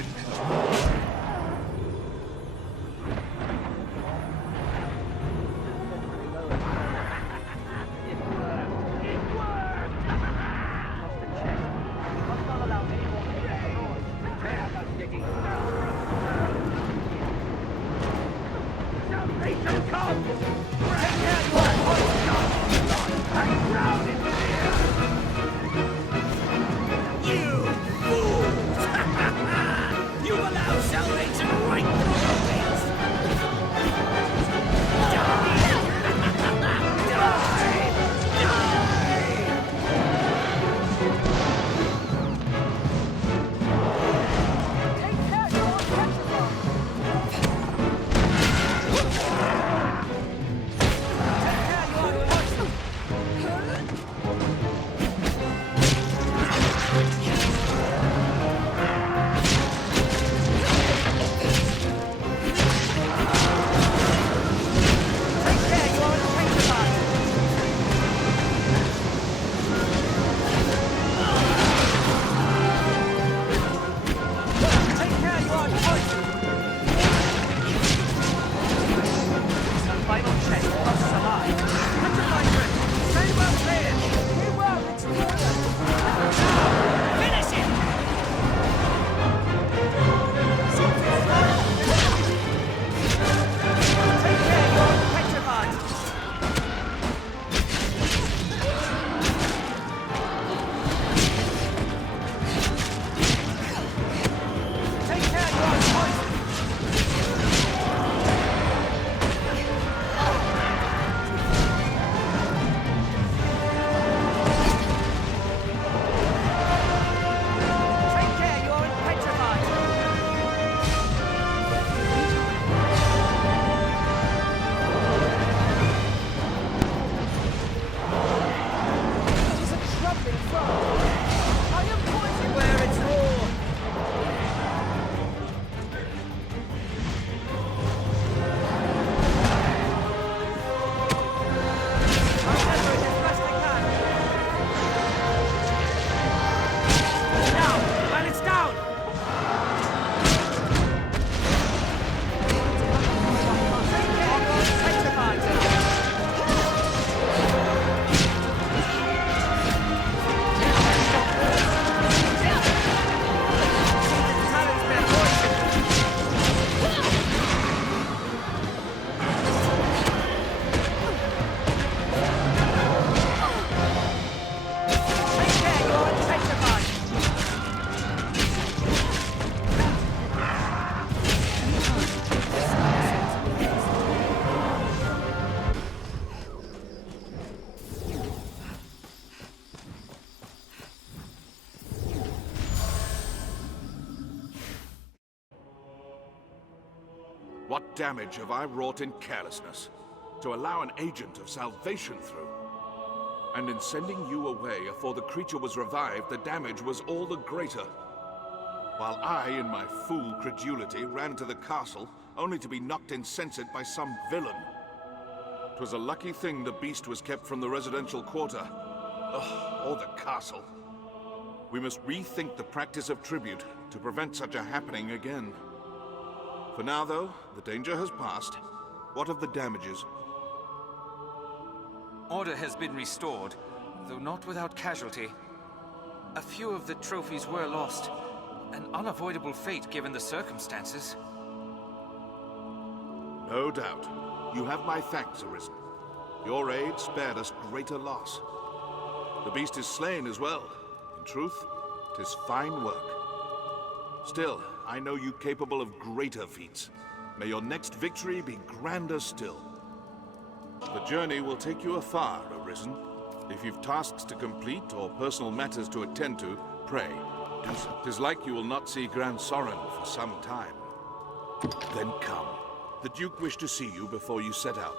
What damage have I wrought in carelessness to allow an agent of salvation through? And in sending you away afore the creature was revived, the damage was all the greater. While I, in my fool credulity, ran to the castle, only to be knocked insensate by some villain. 'Twas a lucky thing the beast was kept from the residential quarter. Ugh, or the castle. We must rethink the practice of tribute to prevent such a happening again. For now, though, the danger has passed. What of the damages? Order has been restored, though not without casualty. A few of the trophies were lost. An unavoidable fate given the circumstances. No doubt. You have my thanks, Arisen. Your aid spared us greater loss. The beast is slain as well. In truth, 'tis fine work. Still, I know you capable of greater feats. May your next victory be grander still. The journey will take you afar, Arisen. If you've tasks to complete or personal matters to attend to, pray, do so. 'Tis like you will not see Grand Sorin for some time. Then come. The Duke wished to see you before you set out.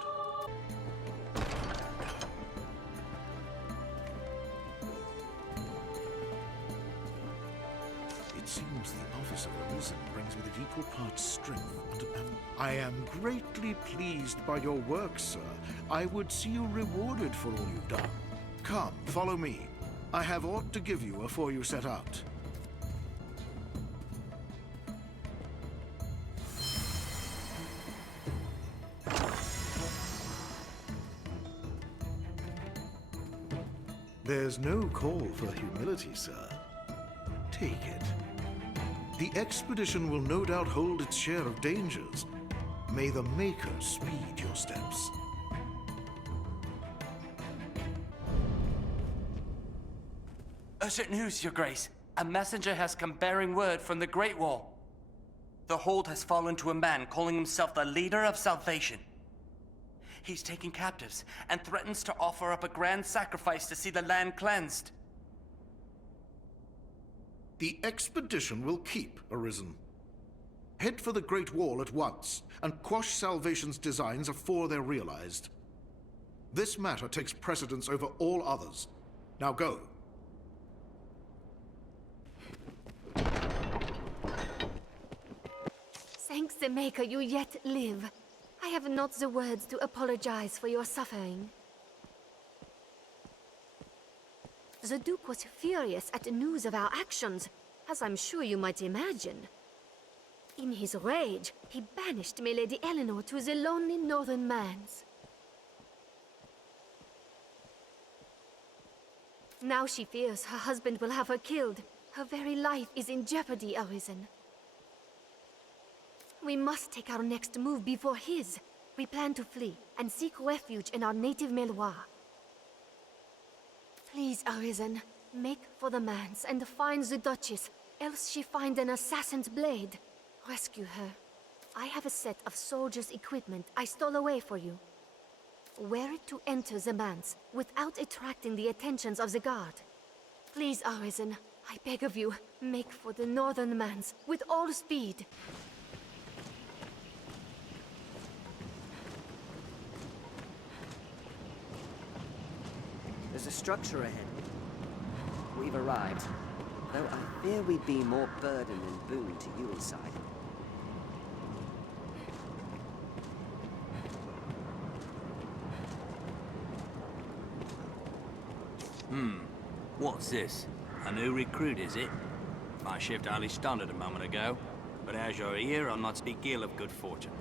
It seems the office of Arisen brings with it equal parts strength and I am greatly pleased by your work, sir. I would see you rewarded for all you've done. Come, follow me. I have aught to give you afore you set out. There's no call for humility, sir. Take it. The expedition will no doubt hold its share of dangers. May the Maker speed your steps. Urgent news, Your Grace. A messenger has come bearing word from the Great Wall. The hold has fallen to a man calling himself the leader of salvation. He's taken captives and threatens to offer up a grand sacrifice to see the land cleansed. The expedition will keep, Arisen. Head for the Great Wall at once, and quash Salvation's designs afore they're realized. This matter takes precedence over all others. Now go. Thanks the Maker you yet live. I have not the words to apologize for your suffering. The Duke was furious at the news of our actions, as I'm sure you might imagine. In his rage, he banished my Lady Eleanor to the lonely northern lands. Now she fears her husband will have her killed. Her very life is in jeopardy, Arisen. We must take our next move before his. We plan to flee and seek refuge in our native Meloir. Please, Arisen, make for the manse and find the Duchess, else she find an assassin's blade. Rescue her. I have a set of soldiers' equipment I stole away for you. Wear it to enter the manse without attracting the attentions of the guard. Please, Arisen, I beg of you, make for the northern manse with all speed. There's a structure ahead. We've arrived. Though I fear we'd be more burden than boon to you inside. What's this? A new recruit, is it? My shift only started a moment ago, but as you're here, I'll not speak ill of good fortune.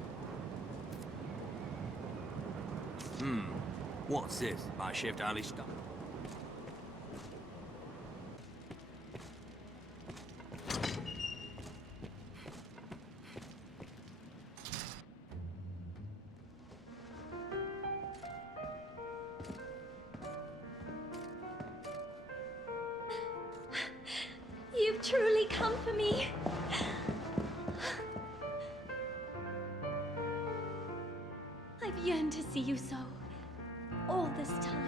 What's this? My shift only started. You've truly come for me. I've yearned to see you so, all this time.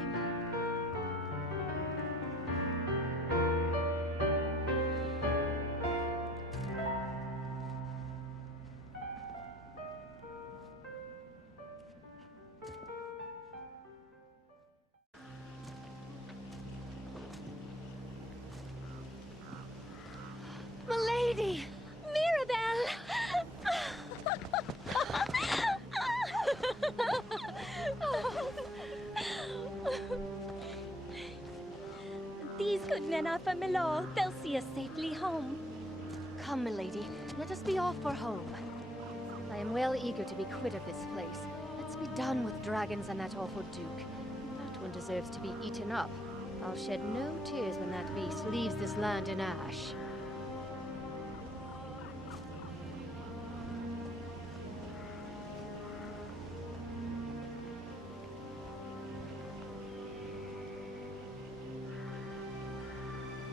lady! Mirabelle! These good men are from Milor. They'll see us safely home. Come, milady, let us be off for home. I am well eager to be quit of this place. Let's be done with dragons and that awful duke. That one deserves to be eaten up. I'll shed no tears when that beast leaves this land in ash.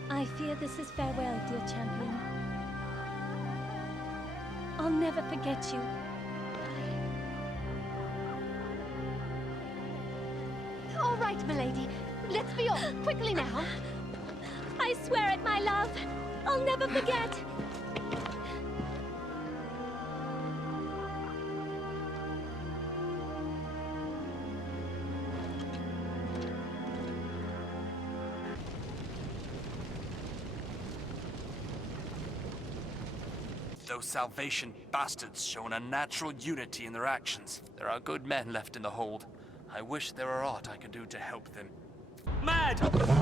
I fear this is farewell, dear champion. I'll never forget you. All right, milady. Let's be off, quickly now. I swear it, my love. I'll never forget. Those Salvation bastards show an unnatural unity in their actions. There are good men left in the hold. I wish there were aught I could do to help them. Mad!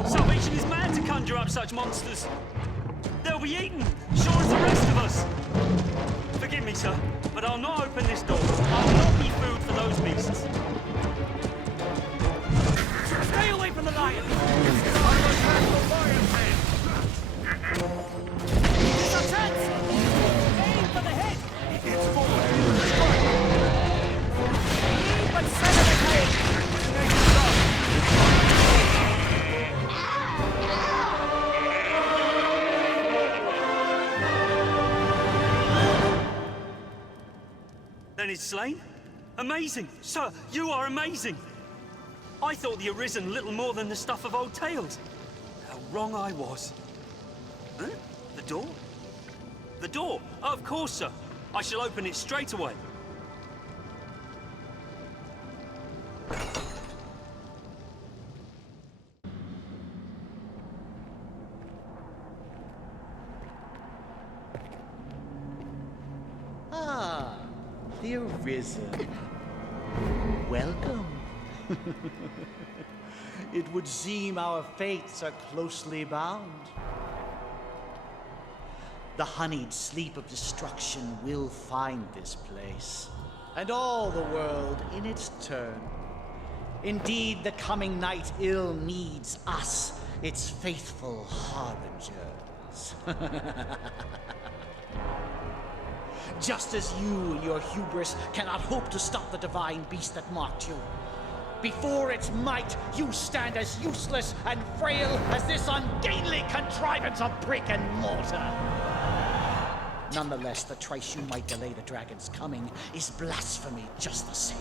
Salvation is mad to conjure up such monsters. They'll be eaten, sure as the rest of us. Forgive me, sir, but I'll not open this door. I'll not be food for those beasts. Stay away from the lion! It's a chance! Aim for the head! It's forward! But center the head! Then it's slain? Amazing! Sir, you are amazing! I thought the Arisen little more than the stuff of old tales. How wrong I was. Huh? The door? The door? Oh, of course, sir. I shall open it straight away. Ah, the Arisen. Welcome. It would seem our fates are closely bound. The honeyed sleep of destruction will find this place, and all the world in its turn. Indeed, the coming night ill needs us, its faithful harbingers. Just as you in your hubris cannot hope to stop the divine beast that mocked you. Before its might, you stand as useless and frail as this ungainly contrivance of brick and mortar. Nonetheless, the trice you might delay the dragon's coming is blasphemy just the same.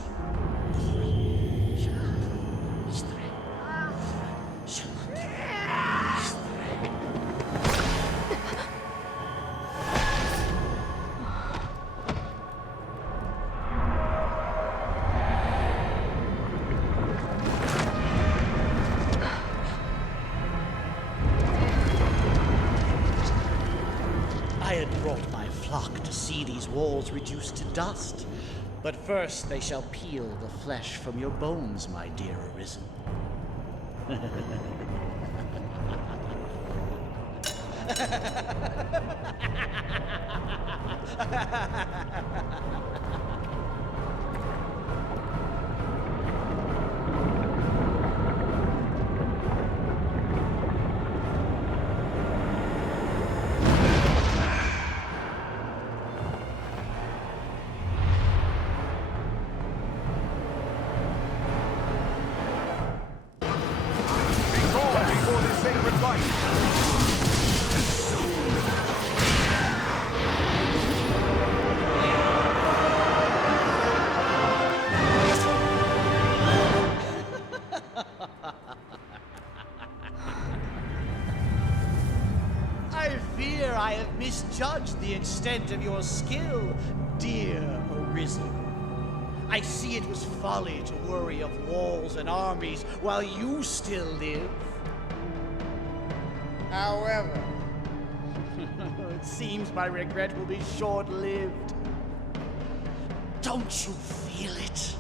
Walls reduced to dust. But first they shall peel the flesh from your bones, my dear Arisen. I have misjudged the extent of your skill, dear Arisen. I see it was folly to worry of walls and armies while you still live. However, It seems my regret will be short-lived. Don't you feel it?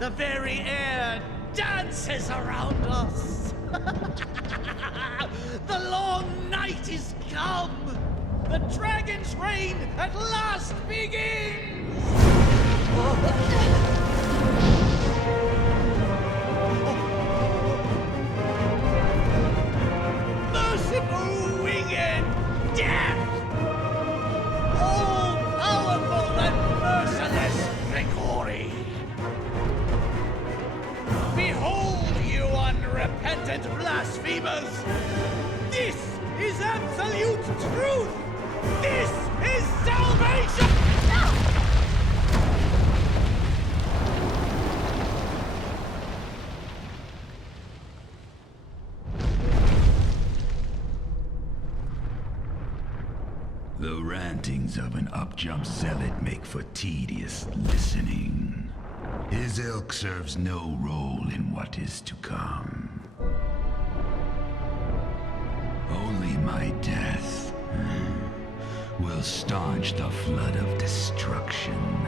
The very air dances around us. The long night is come. The dragon's reign at last begins. Merciful winged death! All-powerful and merciless Grigori! Behold, you unrepentant blasphemers! This is absolute truth! This is salvation! The rantings of an up-jump zealot make for tedious listening. His ilk serves no role in what is to come. Only my death will staunch the flood of destruction,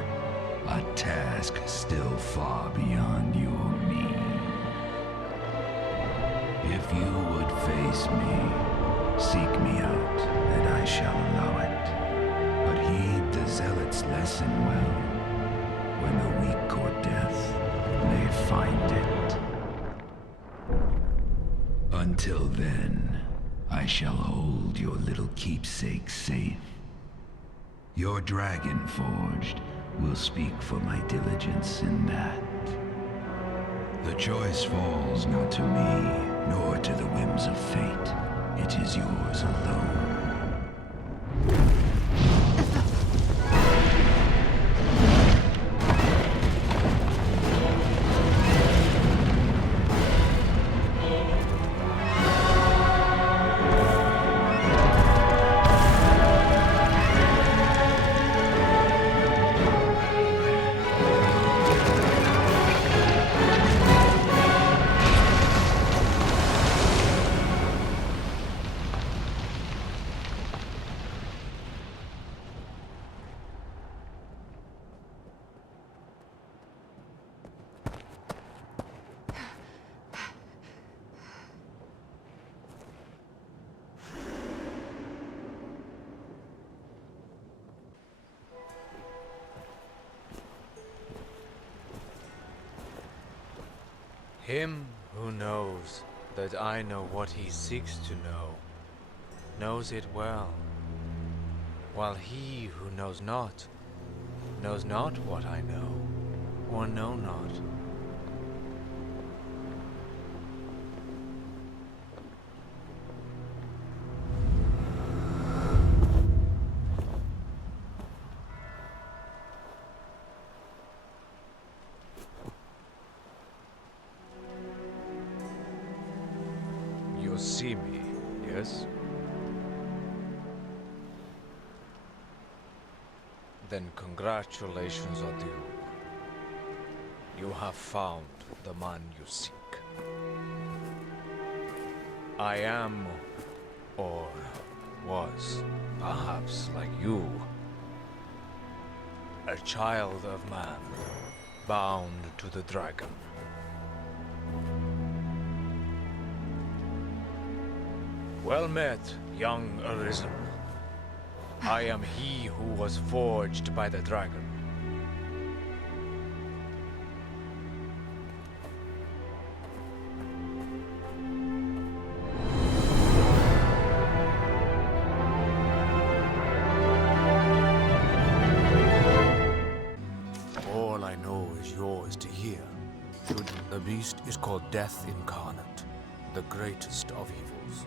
a task still far beyond your means. If you would face me, seek me out, and I shall allow it. But heed the zealot's lesson well. When the weak court death, they find it. Until then, I shall hold your little keepsake safe. Your dragon forged will speak for my diligence in that. The choice falls not to me, nor to the whims of fate. It is yours alone. Him who knows that I know what he seeks to know, knows it well, while he who knows not what I know, or know not. You see me, yes? Then congratulations are due. You have found the man you seek. I am, or was, perhaps like you, a child of man, bound to the dragon. Well met, young Arisen. I am he who was forged by the dragon. All I know is yours to hear. The beast is called Death Incarnate, the greatest of evils.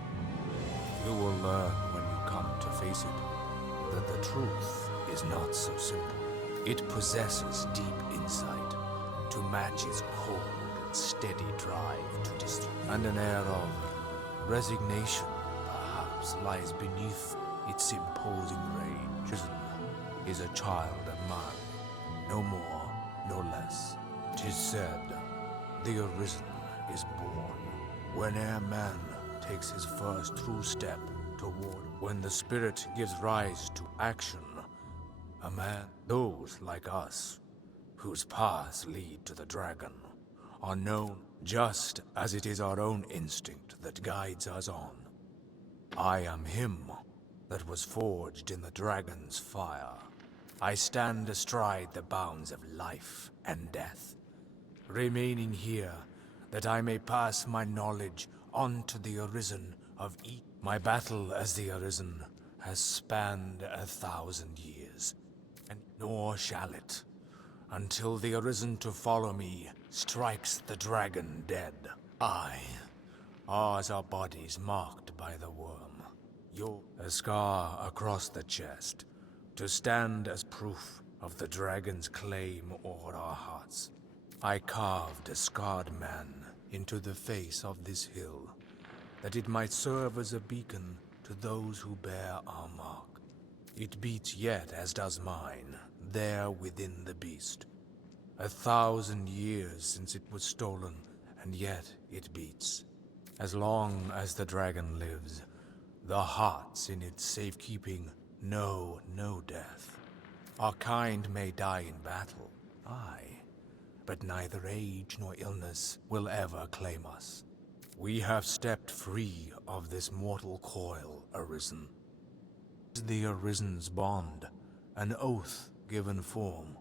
You will learn when you come to face it that the truth is not so simple. It possesses deep insight to match its cold and steady drive to destroy. And an air of resignation, perhaps, lies beneath its imposing rage. Arisen is a child of man, no more, no less. 'Tis said, the Arisen is born whene'er man takes his first true step toward when the spirit gives rise to action. A man, those like us, whose paths lead to the dragon, are known just as it is our own instinct that guides us on. I am him that was forged in the dragon's fire. I stand astride the bounds of life and death, remaining here that I may pass my knowledge on to the Arisen of each. My battle as the Arisen has spanned 1,000 years, and nor shall it, until the Arisen to follow me strikes the dragon dead. Ours are bodies marked by the worm. A scar across the chest, to stand as proof of the dragon's claim o'er our hearts. I carved a scarred man into the face of this hill, that it might serve as a beacon to those who bear our mark. It beats yet as does mine, there within the beast. 1,000 years since it was stolen, and yet it beats. As long as the dragon lives, the hearts in its safekeeping know no death. Our kind may die in battle, aye, but neither age nor illness will ever claim us. We have stepped free of this mortal coil, Arisen. The Arisen's bond, an oath given form.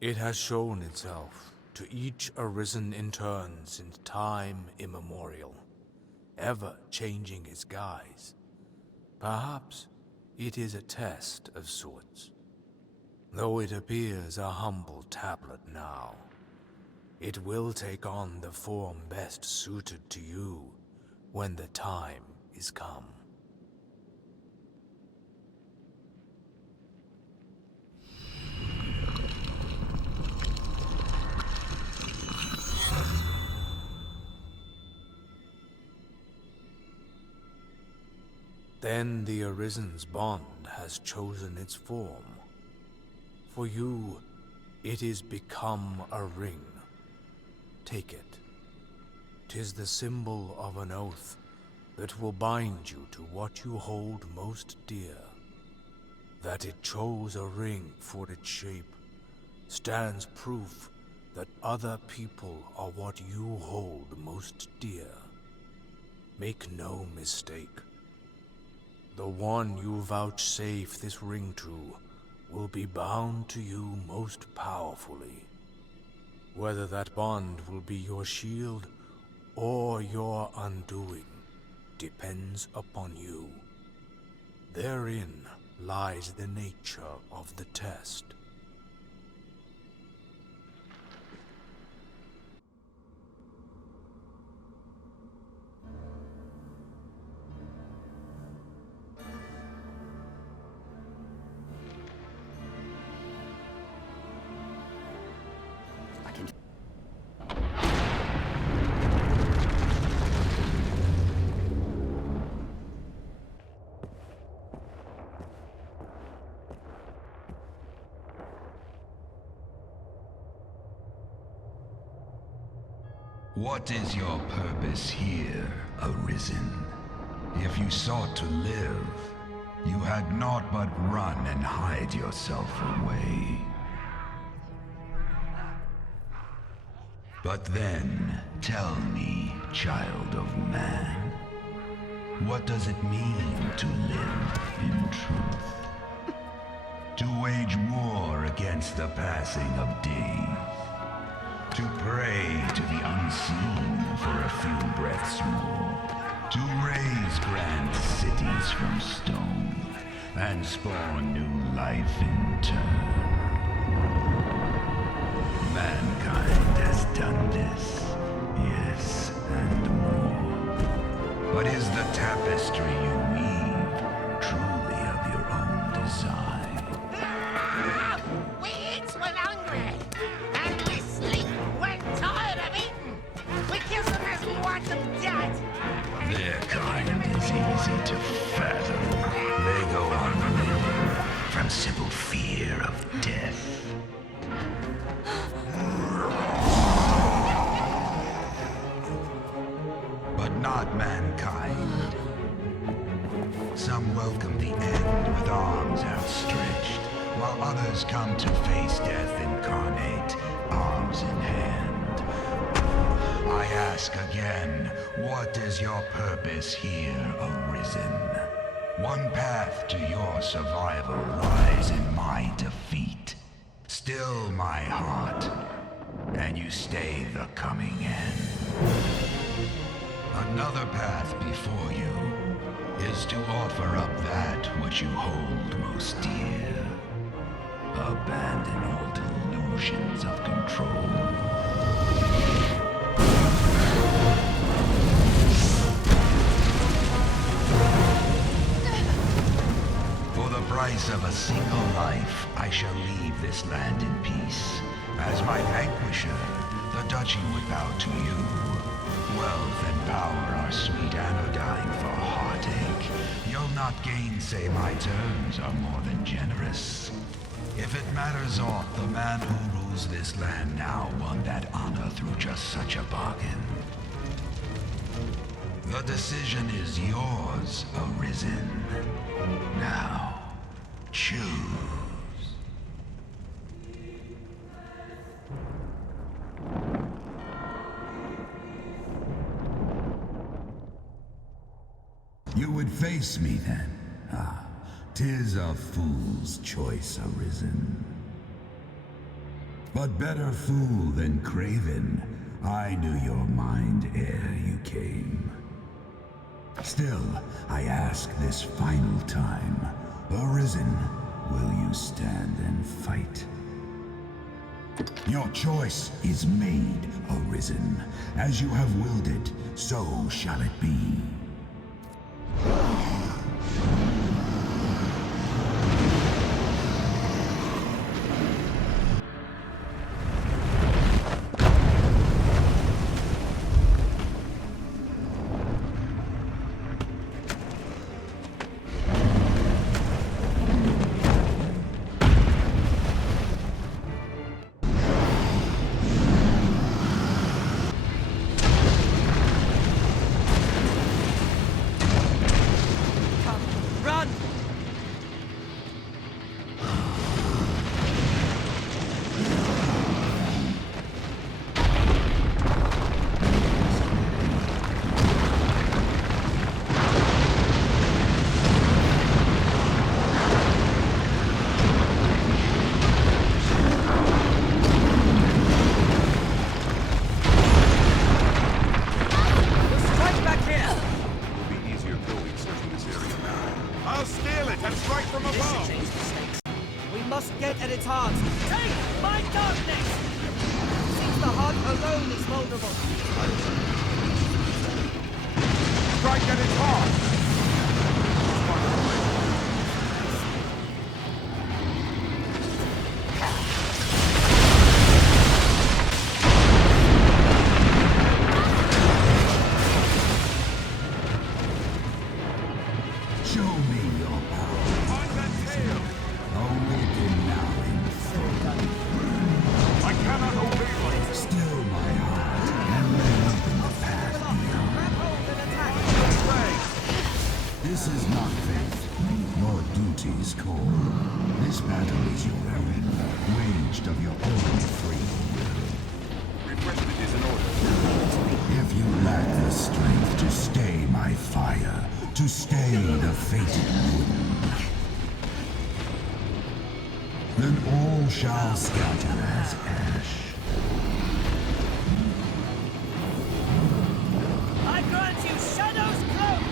It has shown itself to each Arisen in turn since time immemorial, ever changing its guise. Perhaps it is a test of sorts. Though it appears a humble tablet now, it will take on the form best suited to you when the time is come. Then the Arisen's bond has chosen its form. For you, it is become a ring. Take it. 'Tis the symbol of an oath that will bind you to what you hold most dear. That it chose a ring for its shape stands proof that other people are what you hold most dear. Make no mistake. The one you vouchsafe this ring to will be bound to you most powerfully. Whether that bond will be your shield or your undoing depends upon you. Therein lies the nature of the test. What is your purpose here, Arisen? If you sought to live, you had naught but run and hide yourself away. But then, tell me, child of man, what does it mean to live in truth? To wage war against the passing of days? To pray to the unseen for a few breaths more? To raise grand cities from stone and spawn new life in turn? Mankind has done this, yes, and more. But is the tapestry you weave truly of your own design? We eat when hungry, and we sleep when tired of eating. We kill them as we want them dead. Their kind is easy to fathom. They go on living from simple fear of death. But not mankind. Others come to face death incarnate, arms in hand. I ask again, what is your purpose here, Arisen? One path to your survival lies in my defeat. Still my heart, and you stay the coming end. Another path before you is to offer up that which you hold most dear. Abandon all delusions of control. For the price of a single life, I shall leave this land in peace. As my vanquisher, the duchy would bow to you. Wealth and power are sweet anodyne for heartache. You'll not gainsay my terms are more than generous. If it matters aught, the man who rules this land now won that honor through just such a bargain. The decision is yours, Arisen. Now, choose. You would face me then? Ah, 'tis a fool's choice, Arisen. But better fool than craven. I knew your mind ere you came. Still, I ask this final time, Arisen, will you stand and fight? Your choice is made, Arisen. As you have willed it, so shall it be. Shall scatter as ash. I grant you Shadow's cloak!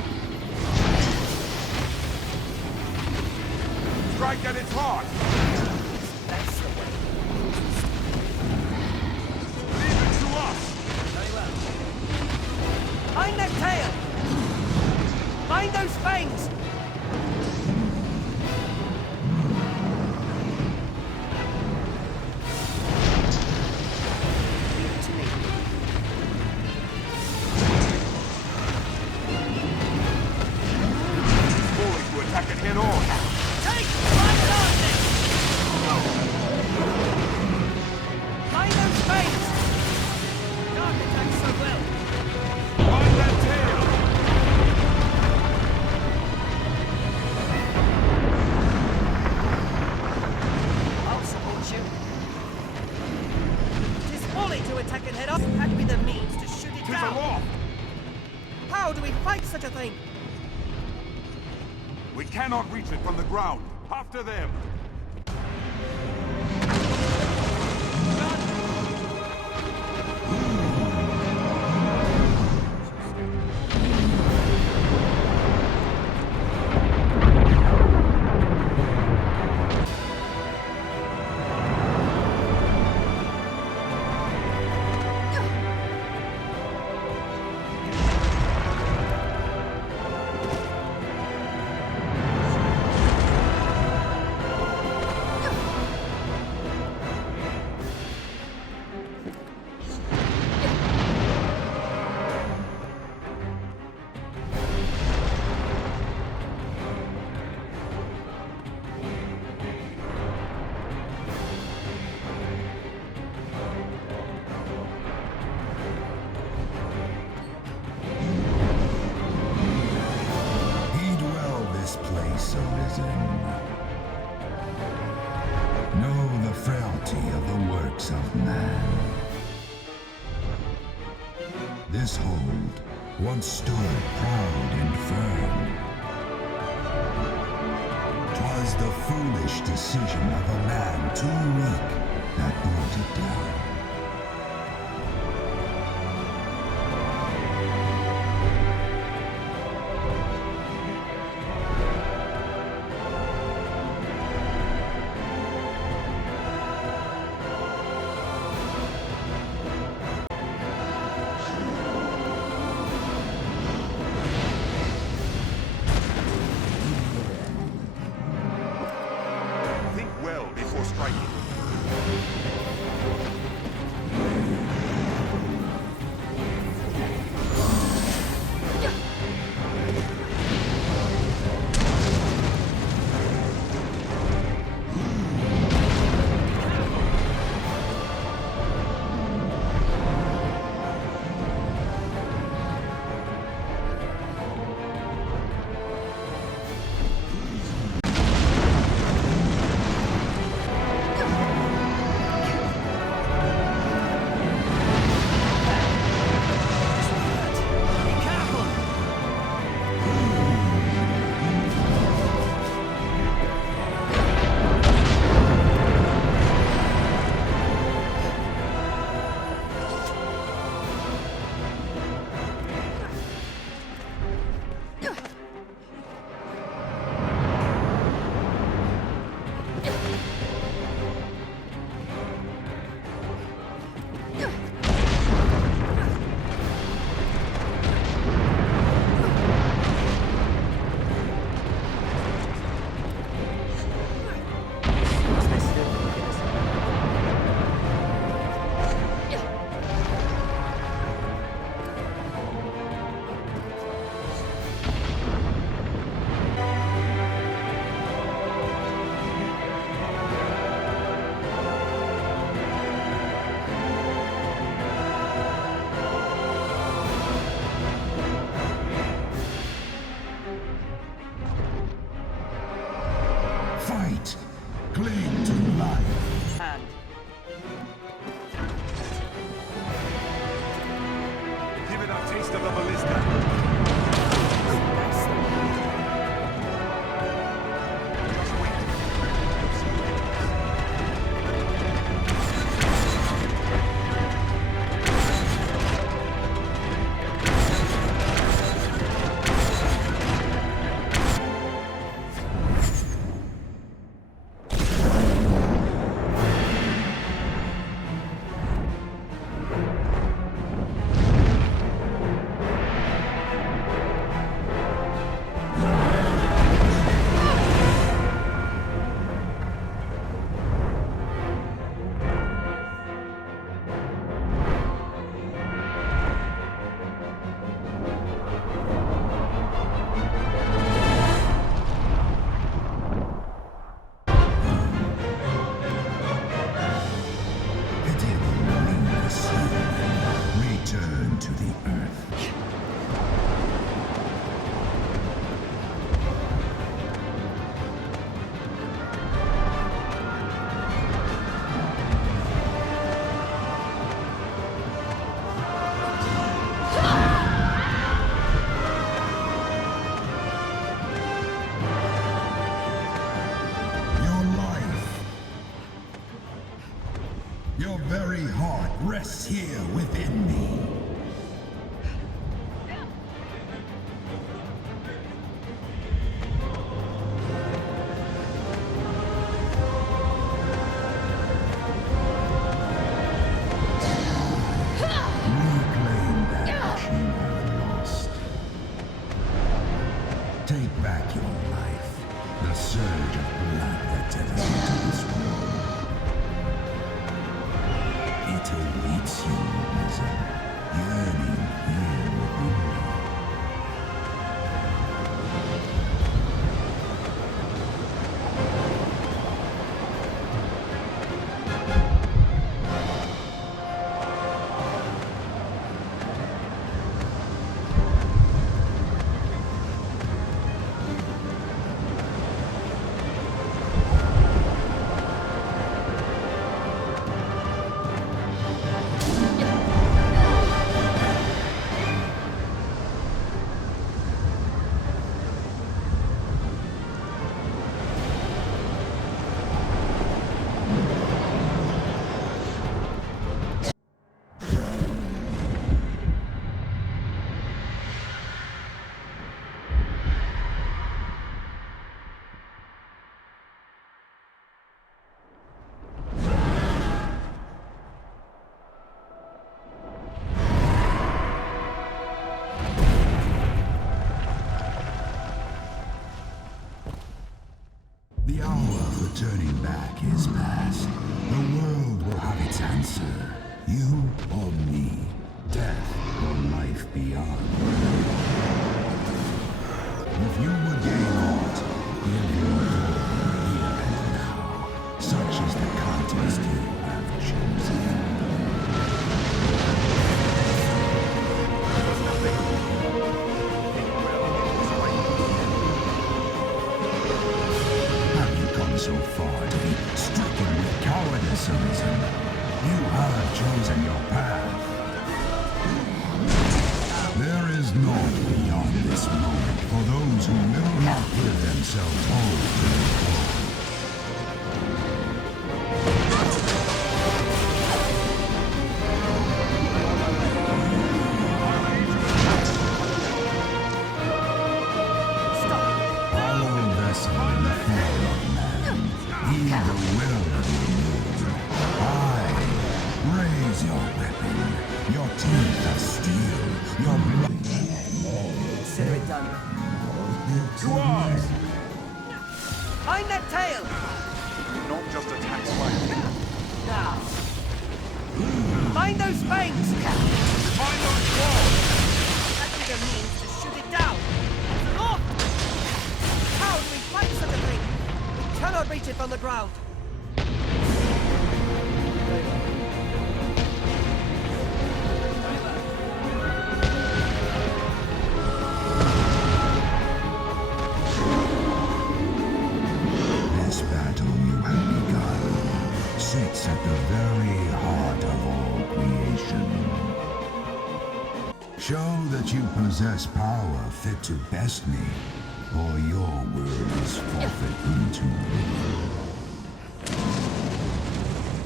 Strike at its heart! That's the way. Leave it to us! Very well. Find that tail! Find those fangs! cannot reach it from the ground. After them. This hold once stood proud and firm. 'Twas the foolish decision of a man too weak that brought it down. Your very heart rests here within me. Reclaim that which you have lost. Take back your life, the surge of blood that tethered you to this world. It awaits you, Arisen, yearning here within me. The hour for turning back is past. The world will have its answer. You or me. Death or life beyond. If you would gain aught, give your all here and now. Such is the contest you have chosen. So far to be stricken with cowardice, Arisen. You have chosen your path. There is naught beyond this moment for those who will not give themselves whole to the call. Find that tail! Not just attack lightning. Now. Find those fangs! Find those claws! That either means to shoot it down. Off! How do we fight such a thing? We cannot reach it from the ground. Sits at the very heart of all creation. Show that you possess power fit to best me, or your world is forfeit unto me.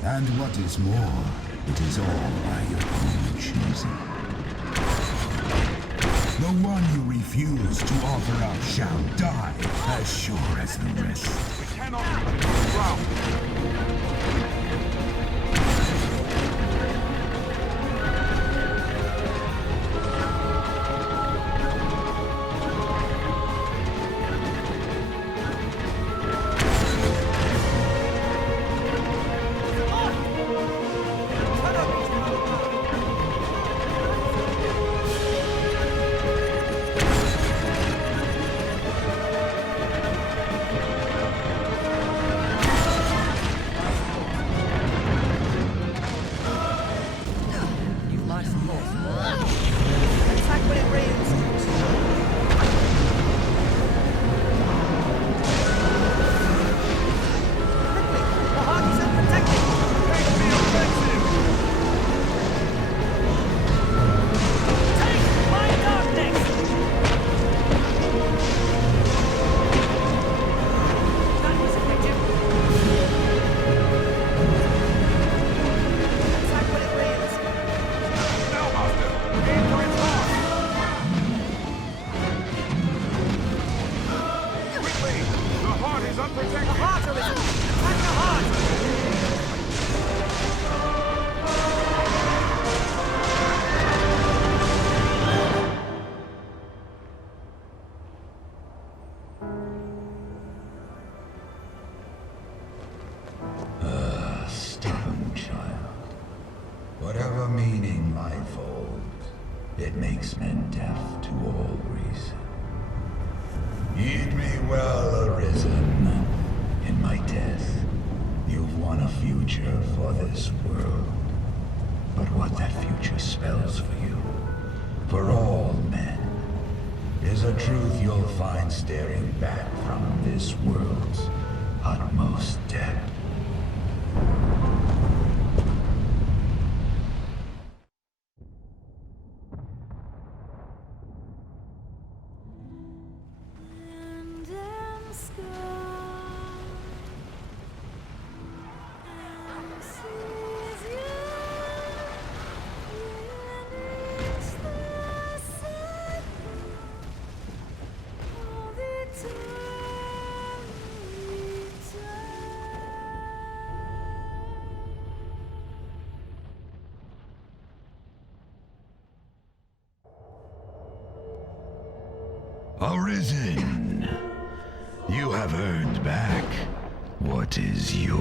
And what is more, it is all by your own choosing. The one you refuse to offer up shall die as sure as the rest. We cannot leave the ground. child. Whatever meaning life holds, it makes men deaf to all reason. Heed me well, Arisen. In my death, you've won a future for this world. But what that future spells for you, for all men, is a truth you'll find staring back from this world's utmost depth. Arisen, you have earned back what is yours.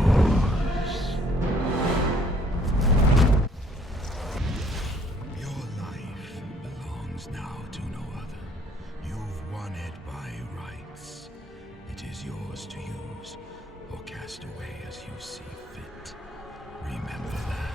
Your life belongs now to no other. You've won it by rights. It is yours to use or cast away as you see fit. Remember that.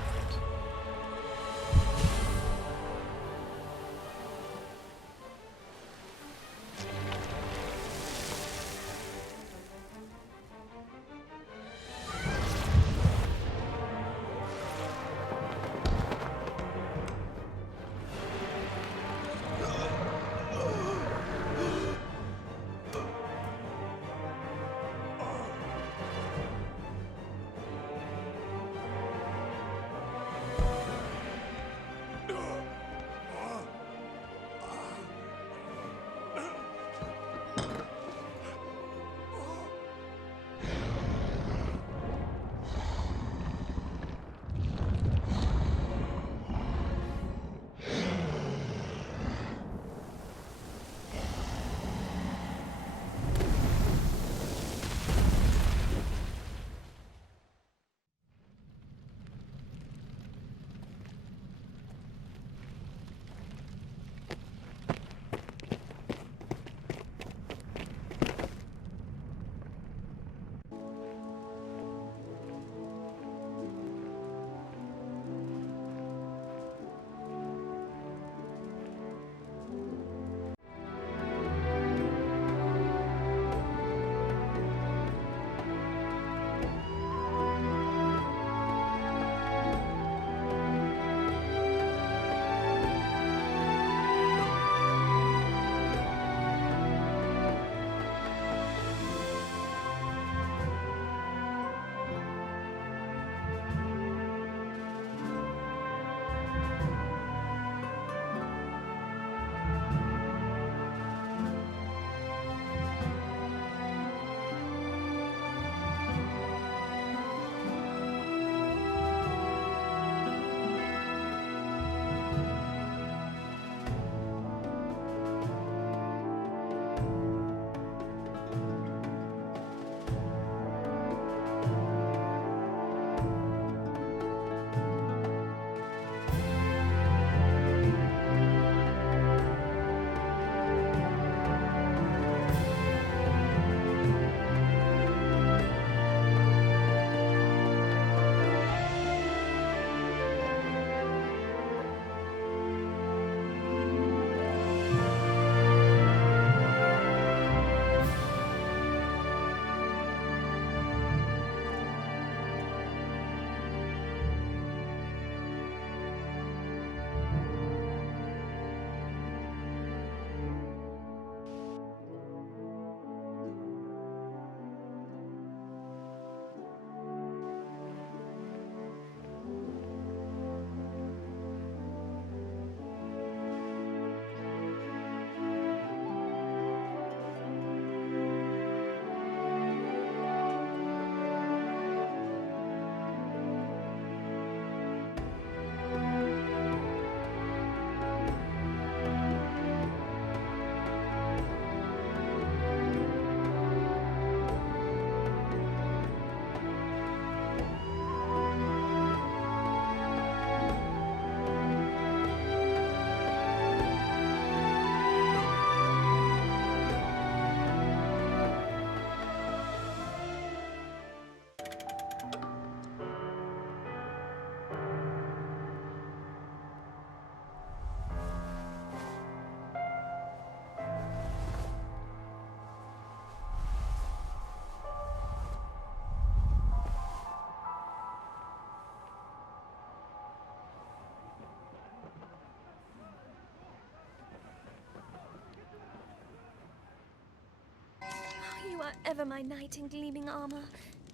You are ever my knight in gleaming armor.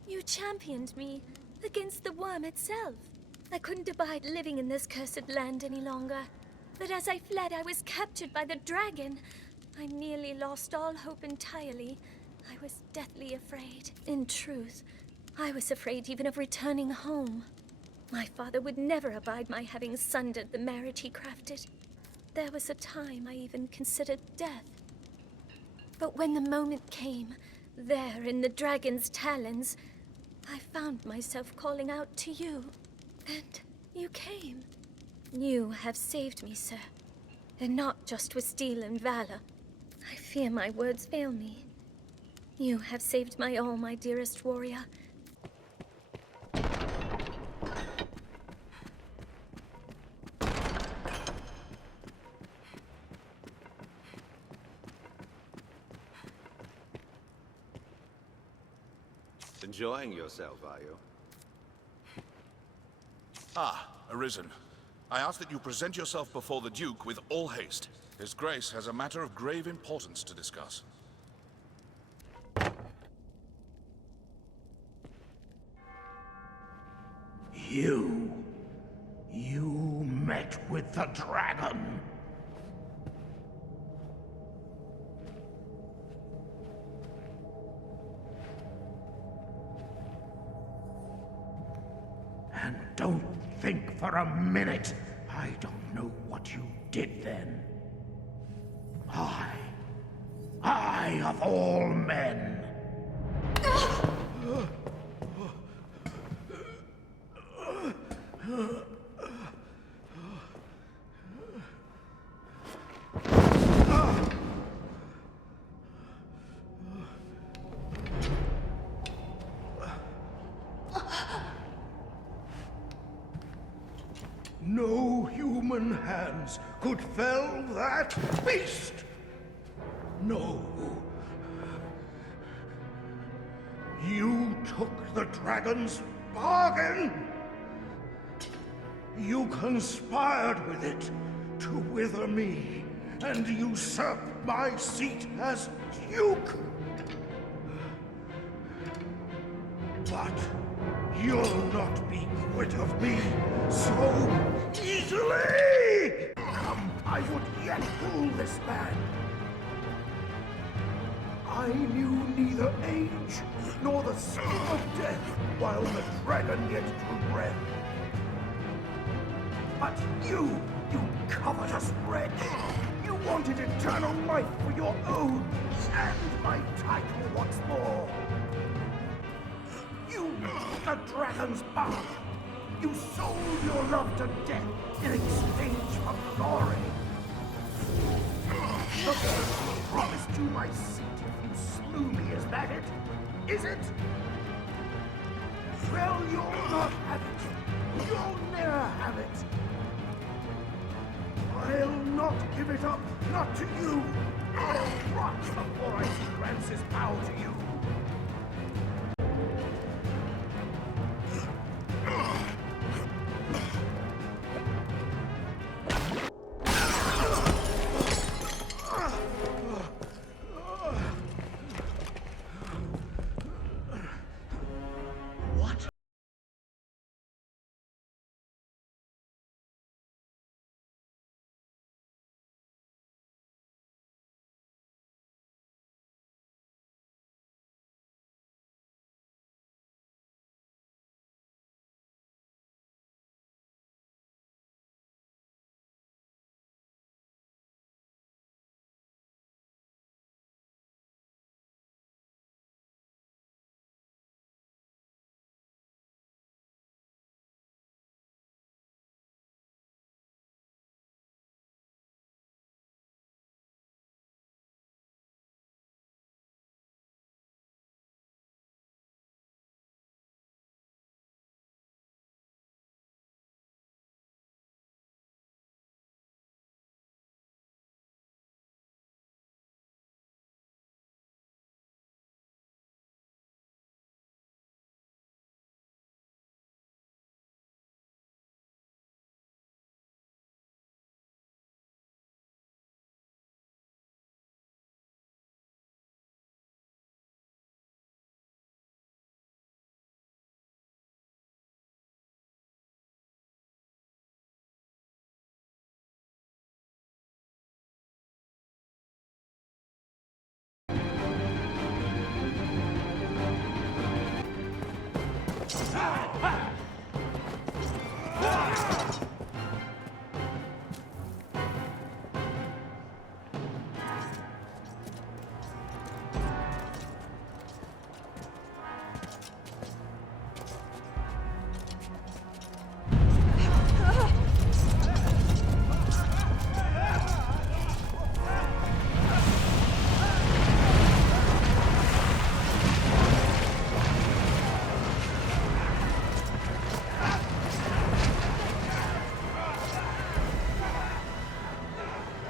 You championed me against the worm itself. I couldn't abide living in this cursed land any longer. But as I fled, I was captured by the dragon. I nearly lost all hope entirely. I was deathly afraid. In truth, I was afraid even of returning home. My father would never abide my having sundered the marriage he crafted. There was a time I even considered death. But when the moment came, there in the dragon's talons, I found myself calling out to you. And you came. You have saved me, sir. And not just with steel and valor. I fear my words fail me. You have saved my all, my dearest warrior. Enjoying yourself, are you? Ah, Arisen. I ask that you present yourself before the Duke with all haste. His Grace has a matter of grave importance to discuss. You met with the dragon. And don't think for a minute I don't know what you did then. I of all men. No human hands could fell that beast! No. You took the dragon's bargain! You conspired with it to wither me and usurp my seat as Duke! But you'll not be quit of me so easily! Come, I would yet fool this man. I knew neither age nor the sting of death while the dragon yet drew breath. But you covetous wretch, you wanted eternal life for your own and my title once more. You, the dragon's bark, you sold your love to death in exchange for glory. The person promised you my seat if you slew me, is that it? Is it? Well, you'll not have it. You'll never have it. I'll not give it up, not to you. I'll rot before I see Francis bow to you.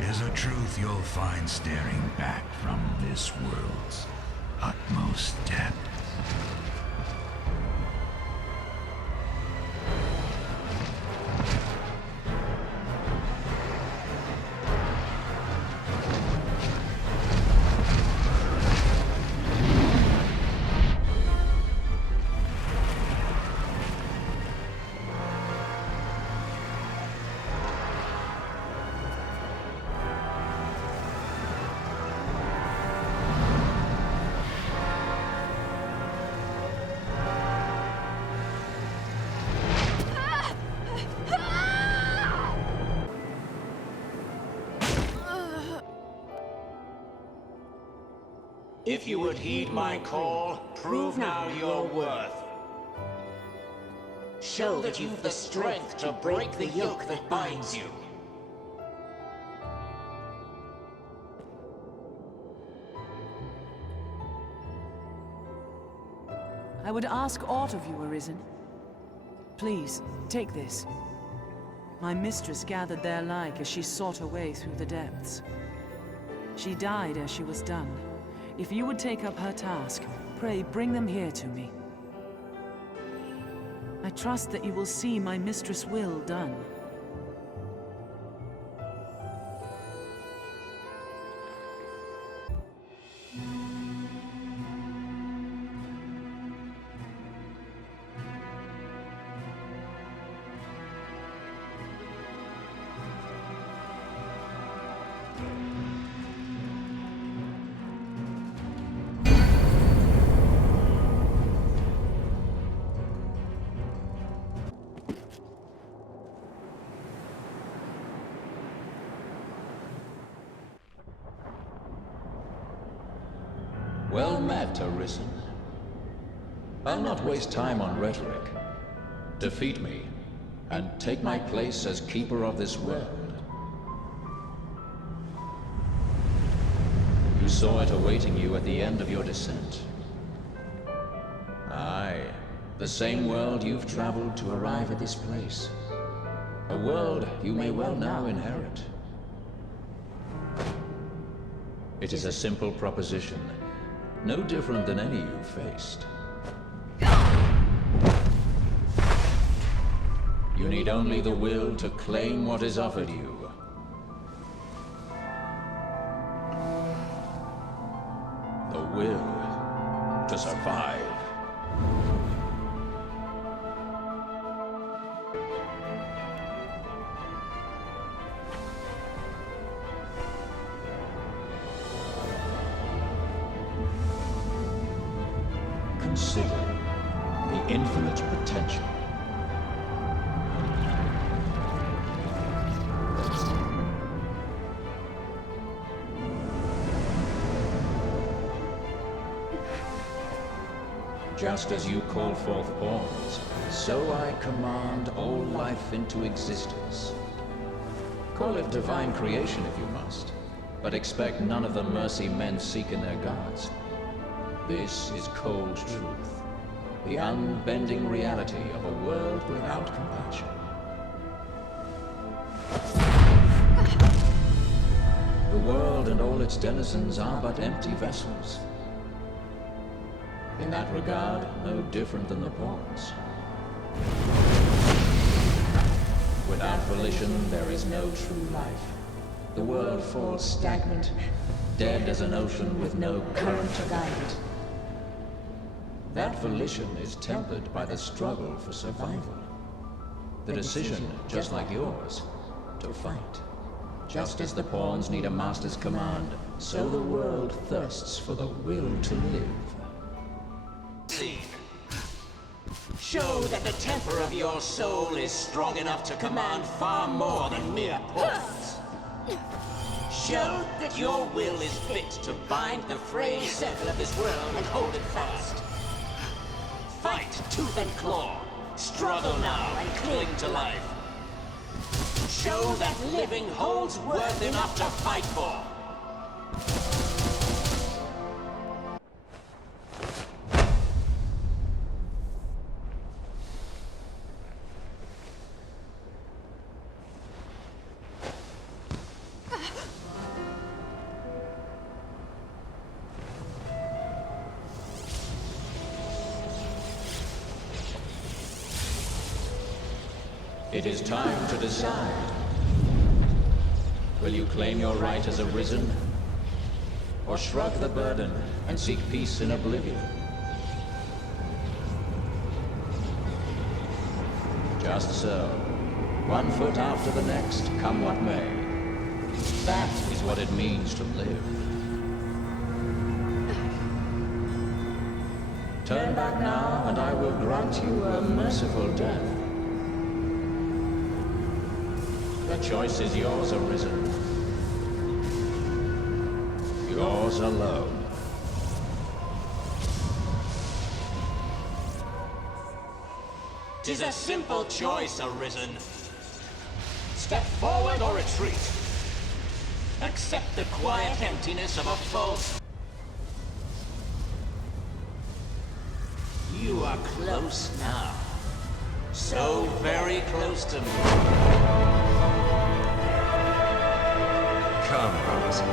There's a truth you'll find staring back from this world's utmost depths. If you would heed my call, prove now your worth. Show that you've the strength to break the yoke that binds you. I would ask aught of you, Arisen. Please, take this. My mistress gathered their like as she sought her way through the depths. She died as she was done. If you would take up her task, pray bring them here to me. I trust that you will see my mistress' will done. Well met, Arisen. I'll not waste time on rhetoric. Defeat me, and take my place as keeper of this world. You saw it awaiting you at the end of your descent. Aye, the same world you've traveled to arrive at this place. A world you may well now inherit. It is a simple proposition. No different than any you've faced. You need only the will to claim what is offered you. The will to survive. Consider the infinite potential. Just as you call forth pawns, so I command all life into existence. Call it divine creation if you must, but expect none of the mercy men seek in their gods. This is cold truth, the unbending reality of a world without compassion. The world and all its denizens are but empty vessels. In that regard, no different than the pawns. Without volition, there is no true life. The world falls stagnant, dead as an ocean with no current to guide it. That volition is tempered by the struggle for survival. The decision, just like yours, to fight. Just as the pawns need a master's command, so the world thirsts for the will to live. Show that the temper of your soul is strong enough to command far more than mere poise. Show that your will is fit to bind the frayed circle of this world and hold it fast. Fight tooth and claw. Struggle now and cling to life. Show that living holds worth enough to fight for. It is time to decide. Will you claim your right as arisen? Or shrug the burden and seek peace in oblivion? Just so. One foot after the next, come what may. That is what it means to live. Turn back now, and I will grant you a merciful death. The choice is yours, Arisen. Yours alone. Tis a simple choice, Arisen. Step forward or retreat. Accept the quiet emptiness of a false... You are close now. So very close to me. Come, Arisen.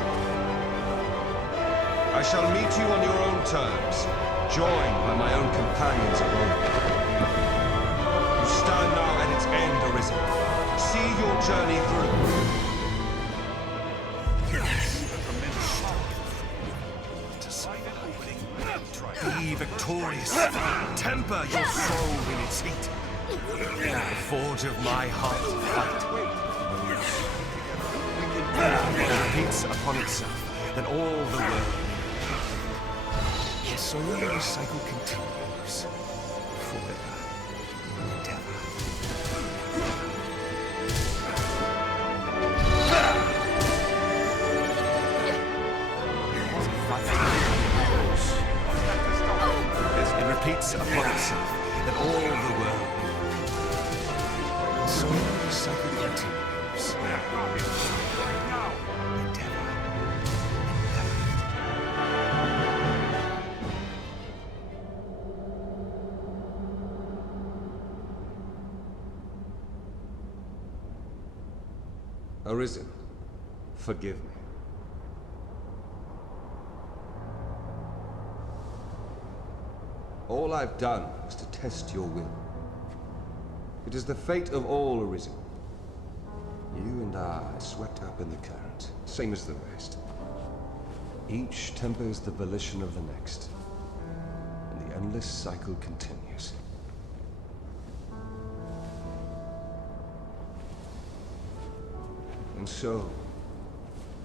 I shall meet you on your own terms, joined by my own companions of old. You stand now at its end, Arisen. See your journey through. Be victorious. Temper your soul in its heat. The forge of my heart fight. It repeats upon itself that all the world. So the cycle continues forever and ever. It repeats upon itself that all the world. So the cycle continues and ever. Arisen, forgive me. All I've done was to test your will. It is the fate of all Arisen. You and I are swept up in the current, same as the rest. Each tempers the volition of the next, and the endless cycle continues. And so,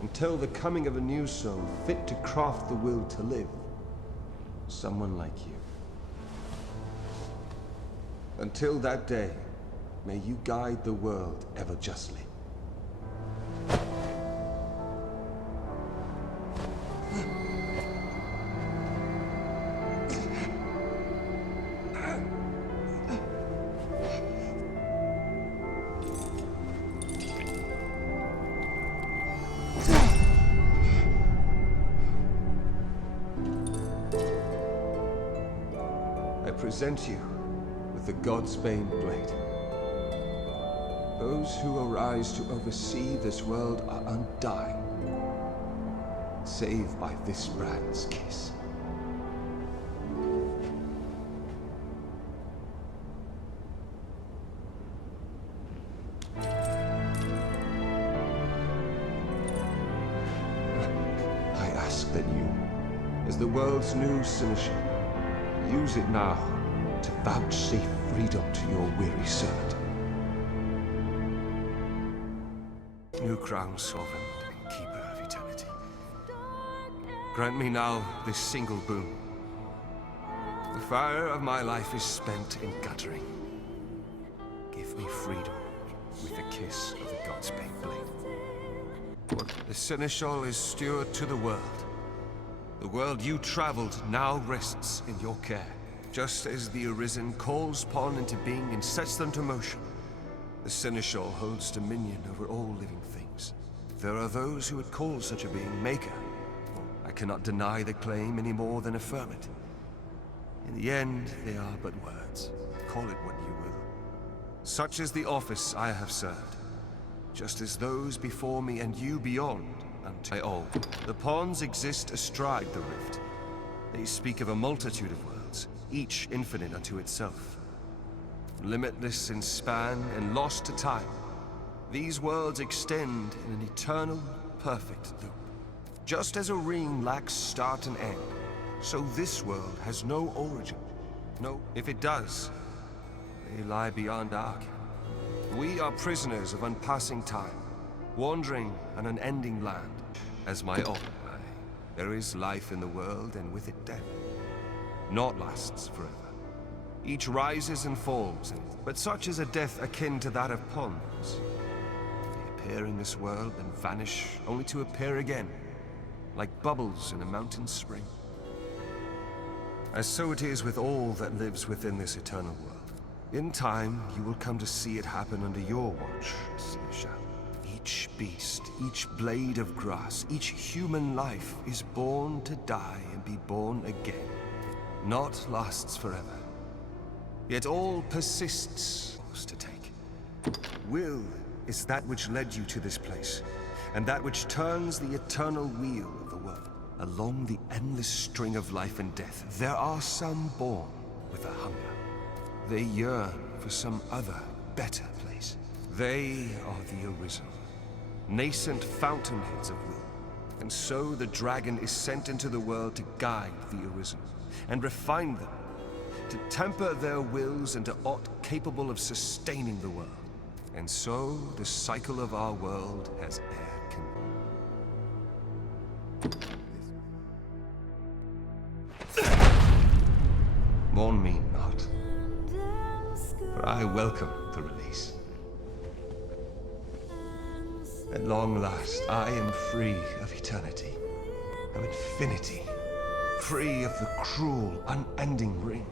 until the coming of a new soul fit to craft the will to live, someone like you. Until that day, may you guide the world ever justly. I present you with the Godsbane blade. Those who arise to oversee this world are undying, save by this brand's kiss. I ask that you, as the world's new seneschal, use it now to vouchsafe freedom to your weary servant. New crown sovereign and keeper of eternity. Grant me now this single boon. The fire of my life is spent in guttering. Give me freedom with the kiss of the god's big blade. The seneschal is steward to the world. The world you traveled now rests in your care. Just as the Arisen calls pawn into being and sets them to motion, the seneschal holds dominion over all living things. There are those who would call such a being maker. I cannot deny the claim any more than affirm it. In the end, they are but words. Call it what you will. Such is the office I have served, just as those before me and you beyond, until all. The pawns exist astride the rift. They speak of a multitude of worlds, each infinite unto itself. Limitless in span and lost to time, these worlds extend in an eternal, perfect loop. Just as a ring lacks start and end, so this world has no origin. No, if it does, they lie beyond our ken. We are prisoners of unpassing time, wandering an unending land. As my own, there is life in the world, and with it death. Naught lasts forever. Each rises and falls, but such is a death akin to that of pawns. They appear in this world and vanish, only to appear again, like bubbles in a mountain spring. As so it is with all that lives within this eternal world. In time, you will come to see it happen under your watch, Seneschal. Each beast, each blade of grass, each human life is born to die and be born again. Naught lasts forever. Yet all persists to take. Will is that which led you to this place, and that which turns the eternal wheel of the world. Along the endless string of life and death, there are some born with a hunger. They yearn for some other, better place. They are the Arisen, nascent fountainheads of will. And so the dragon is sent into the world to guide the Arisen, and refine them, to temper their wills into aught capable of sustaining the world. And so the cycle of our world has mourn me not, for I welcome the release. At long last, I am free of eternity, of infinity, free of the cruel, unending ring.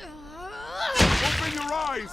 Open your eyes!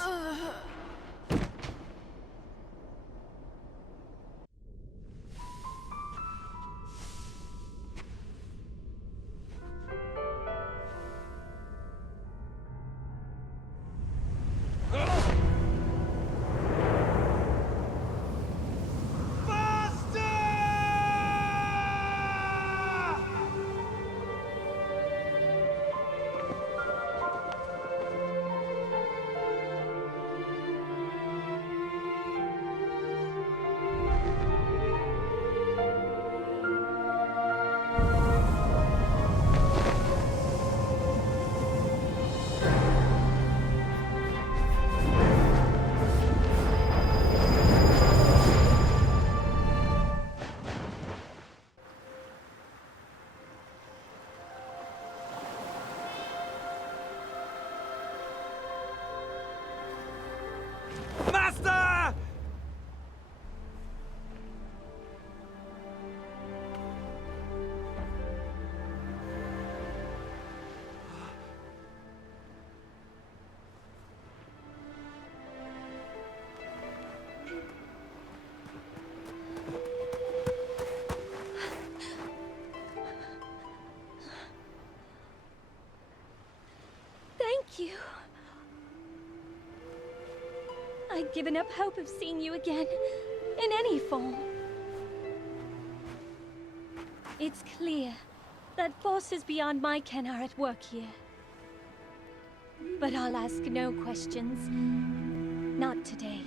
Master! Thank you. I'd given up hope of seeing you again, in any form. It's clear that forces beyond my ken are at work here. But I'll ask no questions. Not today.